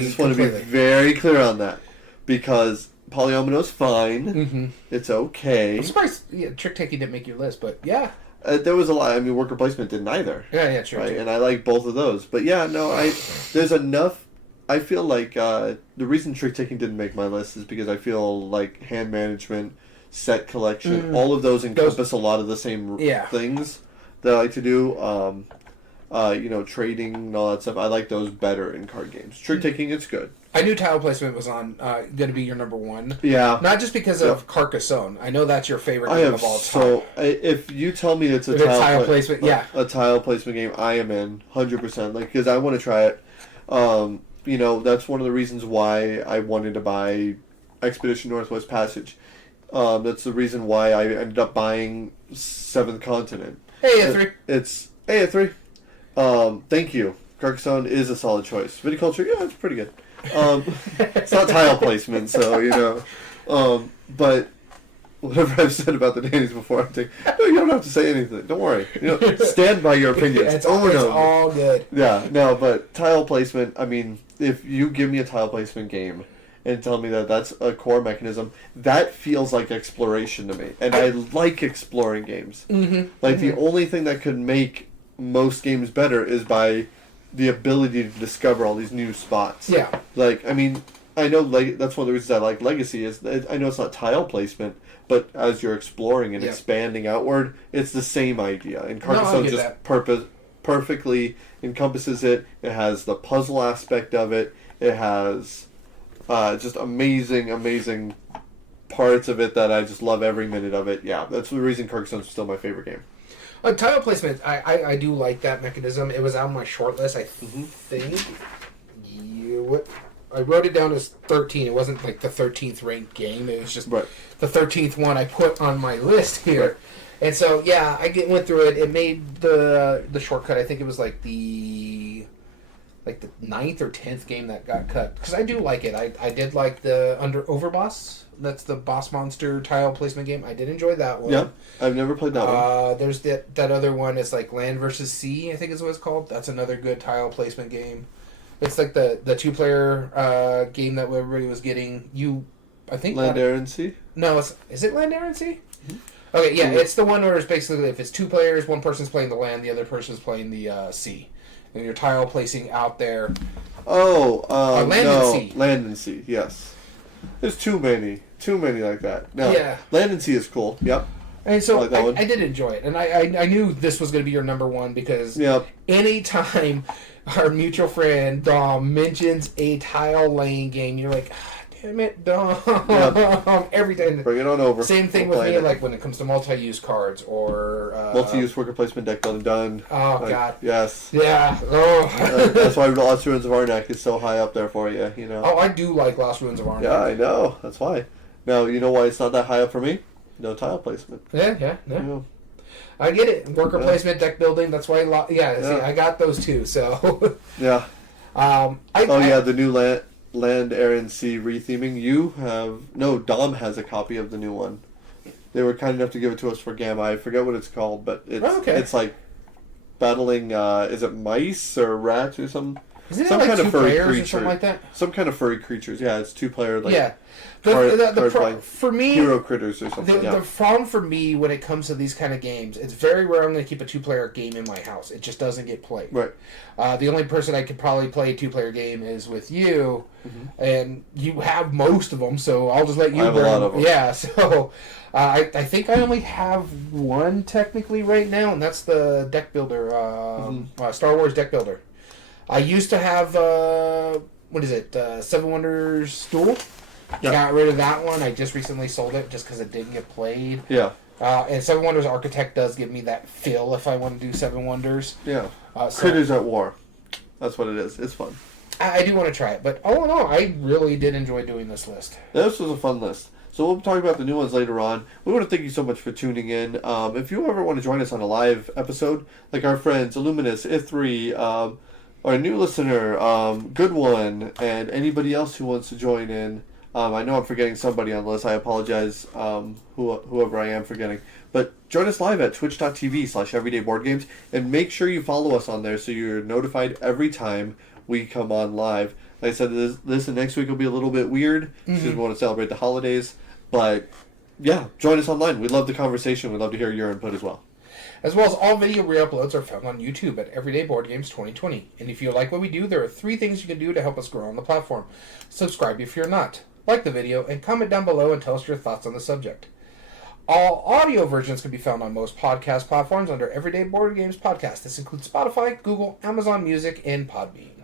just want to be very clear on that. Because polyomino's fine. Mm-hmm. It's okay. I'm surprised trick taking didn't make your list, but yeah. There was a lot. I mean, worker placement didn't either. Yeah, true. Right? And I like both of those. But yeah, no, there's enough. I feel like the reason trick taking didn't make my list is because I feel like hand management, set collection, all of those encompass a lot of the same things that I like to do. Trading and all that stuff. I like those better in card games. Trick taking, it's good. I knew tile placement was going to be your number one. Yeah. Not just because of Carcassonne. I know that's your favorite game of all time. So if you tell me it's a tile placement, a tile placement game, I am in 100%. Because I want to try it. That's one of the reasons why I wanted to buy Expedition Northwest Passage. That's the reason why I ended up buying Seventh Continent. Hey, A3. It's A3. Thank you. Carcassonne is a solid choice. Viticulture, yeah, it's pretty good. It's not tile placement, so, but whatever I've said about the Dannies before, I'm saying, no, you don't have to say anything. Don't worry. Stand by your opinions. It's all good. Yeah, no, but tile placement, I mean, if you give me a tile placement game and tell me that that's a core mechanism, that feels like exploration to me. And I like exploring games. Mm-hmm. The only thing that could make most games better is by the ability to discover all these new spots. Yeah. Like, I mean, I know that's one of the reasons I like Legacy is that I know it's not tile placement, but as you're exploring and expanding outward, it's the same idea. And Carcassonne perfectly encompasses it. It has the puzzle aspect of it. It has just amazing parts of it that I just love every minute of it. Yeah, that's the reason Carcassonne is still my favorite game. Tile placement, I do like that mechanism. It was on my short list, I think. I wrote it down as 13. It wasn't like the 13th ranked game. It was just the 13th one I put on my list here. Right. And so, yeah, I went through it. It made the shortcut. I think it was like the 9th or 10th game that got cut. Because I do like it. I did like the Overboss. That's the boss monster tile placement game. I did enjoy that one. Yeah, I've never played that one. There's that other one. It's like Land vs. Sea, I think is what it's called. That's another good tile placement game. It's like the 2-player game that everybody was getting. I think Land, Air, and Sea? No, is it Land, Air, and Sea? Mm-hmm. Okay, yeah, it's the one where it's basically if it's 2 players, one person's playing the land, the other person's playing the sea. And you're tile placing out there. Oh, Land and Sea. Land and Sea, yes. There's too many like that. No, yeah. Land and Sea is cool. Yep. And so I did enjoy it, and I knew this was going to be your number one because anytime our mutual friend Dom mentions a tile laying game, you're like, damn it, Dom. Yep. Every time. Bring it on over. Same thing with me, like when it comes to multi-use cards or multi-use worker placement deck building done. Oh God. Yes. Yeah. Oh. That's why Lost Ruins of Arnak is so high up there for you. You know. Oh, I do like Lost Ruins of Arnak. Yeah, I know. That's why. Now you know why it's not that high up for me. No tile placement. Yeah. I get it. Worker placement, deck building. That's why. See, I got those too. So. Yeah. The new Land, Air, and Sea retheming. Dom has a copy of the new one. They were kind enough to give it to us for Gamma. I forget what it's called, but it's like battling. Is it mice or rats or something? Isn't it like 2 players or something like that? Some kind of furry creatures. Yeah, it's 2-player. Like, yeah. For me, hero critters or something. The problem for me when it comes to these kind of games, it's very rare I'm going to keep a 2-player game in my house. It just doesn't get played. Right. The only person I could probably play a 2-player game is with you, and you have most of them, so I'll just let you. I have a lot of them. Yeah, so I think I only have one technically right now, and that's the deck builder, Star Wars deck builder. I used to have Seven Wonders Duel. Yeah. Got rid of that one. I just recently sold it just because it didn't get played. Yeah. And Seven Wonders Architect does give me that feel if I want to do Seven Wonders. Yeah. Critters at War. That's what it is. It's fun. I do want to try it, but all in all, I really did enjoy doing this list. This was a fun list. So we'll be talking about the new ones later on. We want to thank you so much for tuning in. If you ever want to join us on a live episode, like our friends Illuminous, Ithri, our new listener, Good One, and anybody else who wants to join in. I know I'm forgetting somebody on the list. I apologize, whoever I am forgetting. But join us live at twitch.tv/everydayboardgames, and make sure you follow us on there so you're notified every time we come on live. Like I said, this and next week will be a little bit weird because we want to celebrate the holidays. But yeah, join us online. We love the conversation. We'd love to hear your input as well. As well as all video re-uploads are found on YouTube at Everyday Board Games 2020. And if you like what we do, there are 3 things you can do to help us grow on the platform. Subscribe if you're not. Like the video, and comment down below and tell us your thoughts on the subject. All audio versions can be found on most podcast platforms under Everyday Board Games Podcast. This includes Spotify, Google, Amazon Music, and Podbean.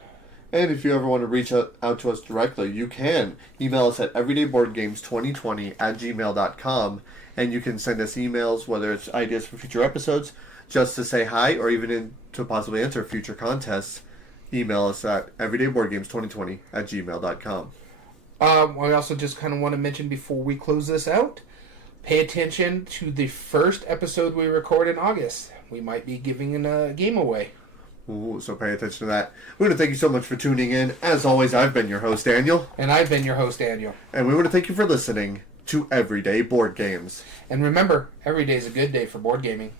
And if you ever want to reach out to us directly, you can email us at everydayboardgames2020@gmail.com, and you can send us emails, whether it's ideas for future episodes, just to say hi, or even to possibly enter future contests. Email us at everydayboardgames2020@gmail.com. I also just kind of want to mention before we close this out, pay attention to the first episode we record in August. We might be giving a game away. Ooh, so pay attention to that. We want to thank you so much for tuning in. As always, I've been your host, Daniel. And I've been your host, Daniel. And we want to thank you for listening to Everyday Board Games. And remember, every day is a good day for board gaming.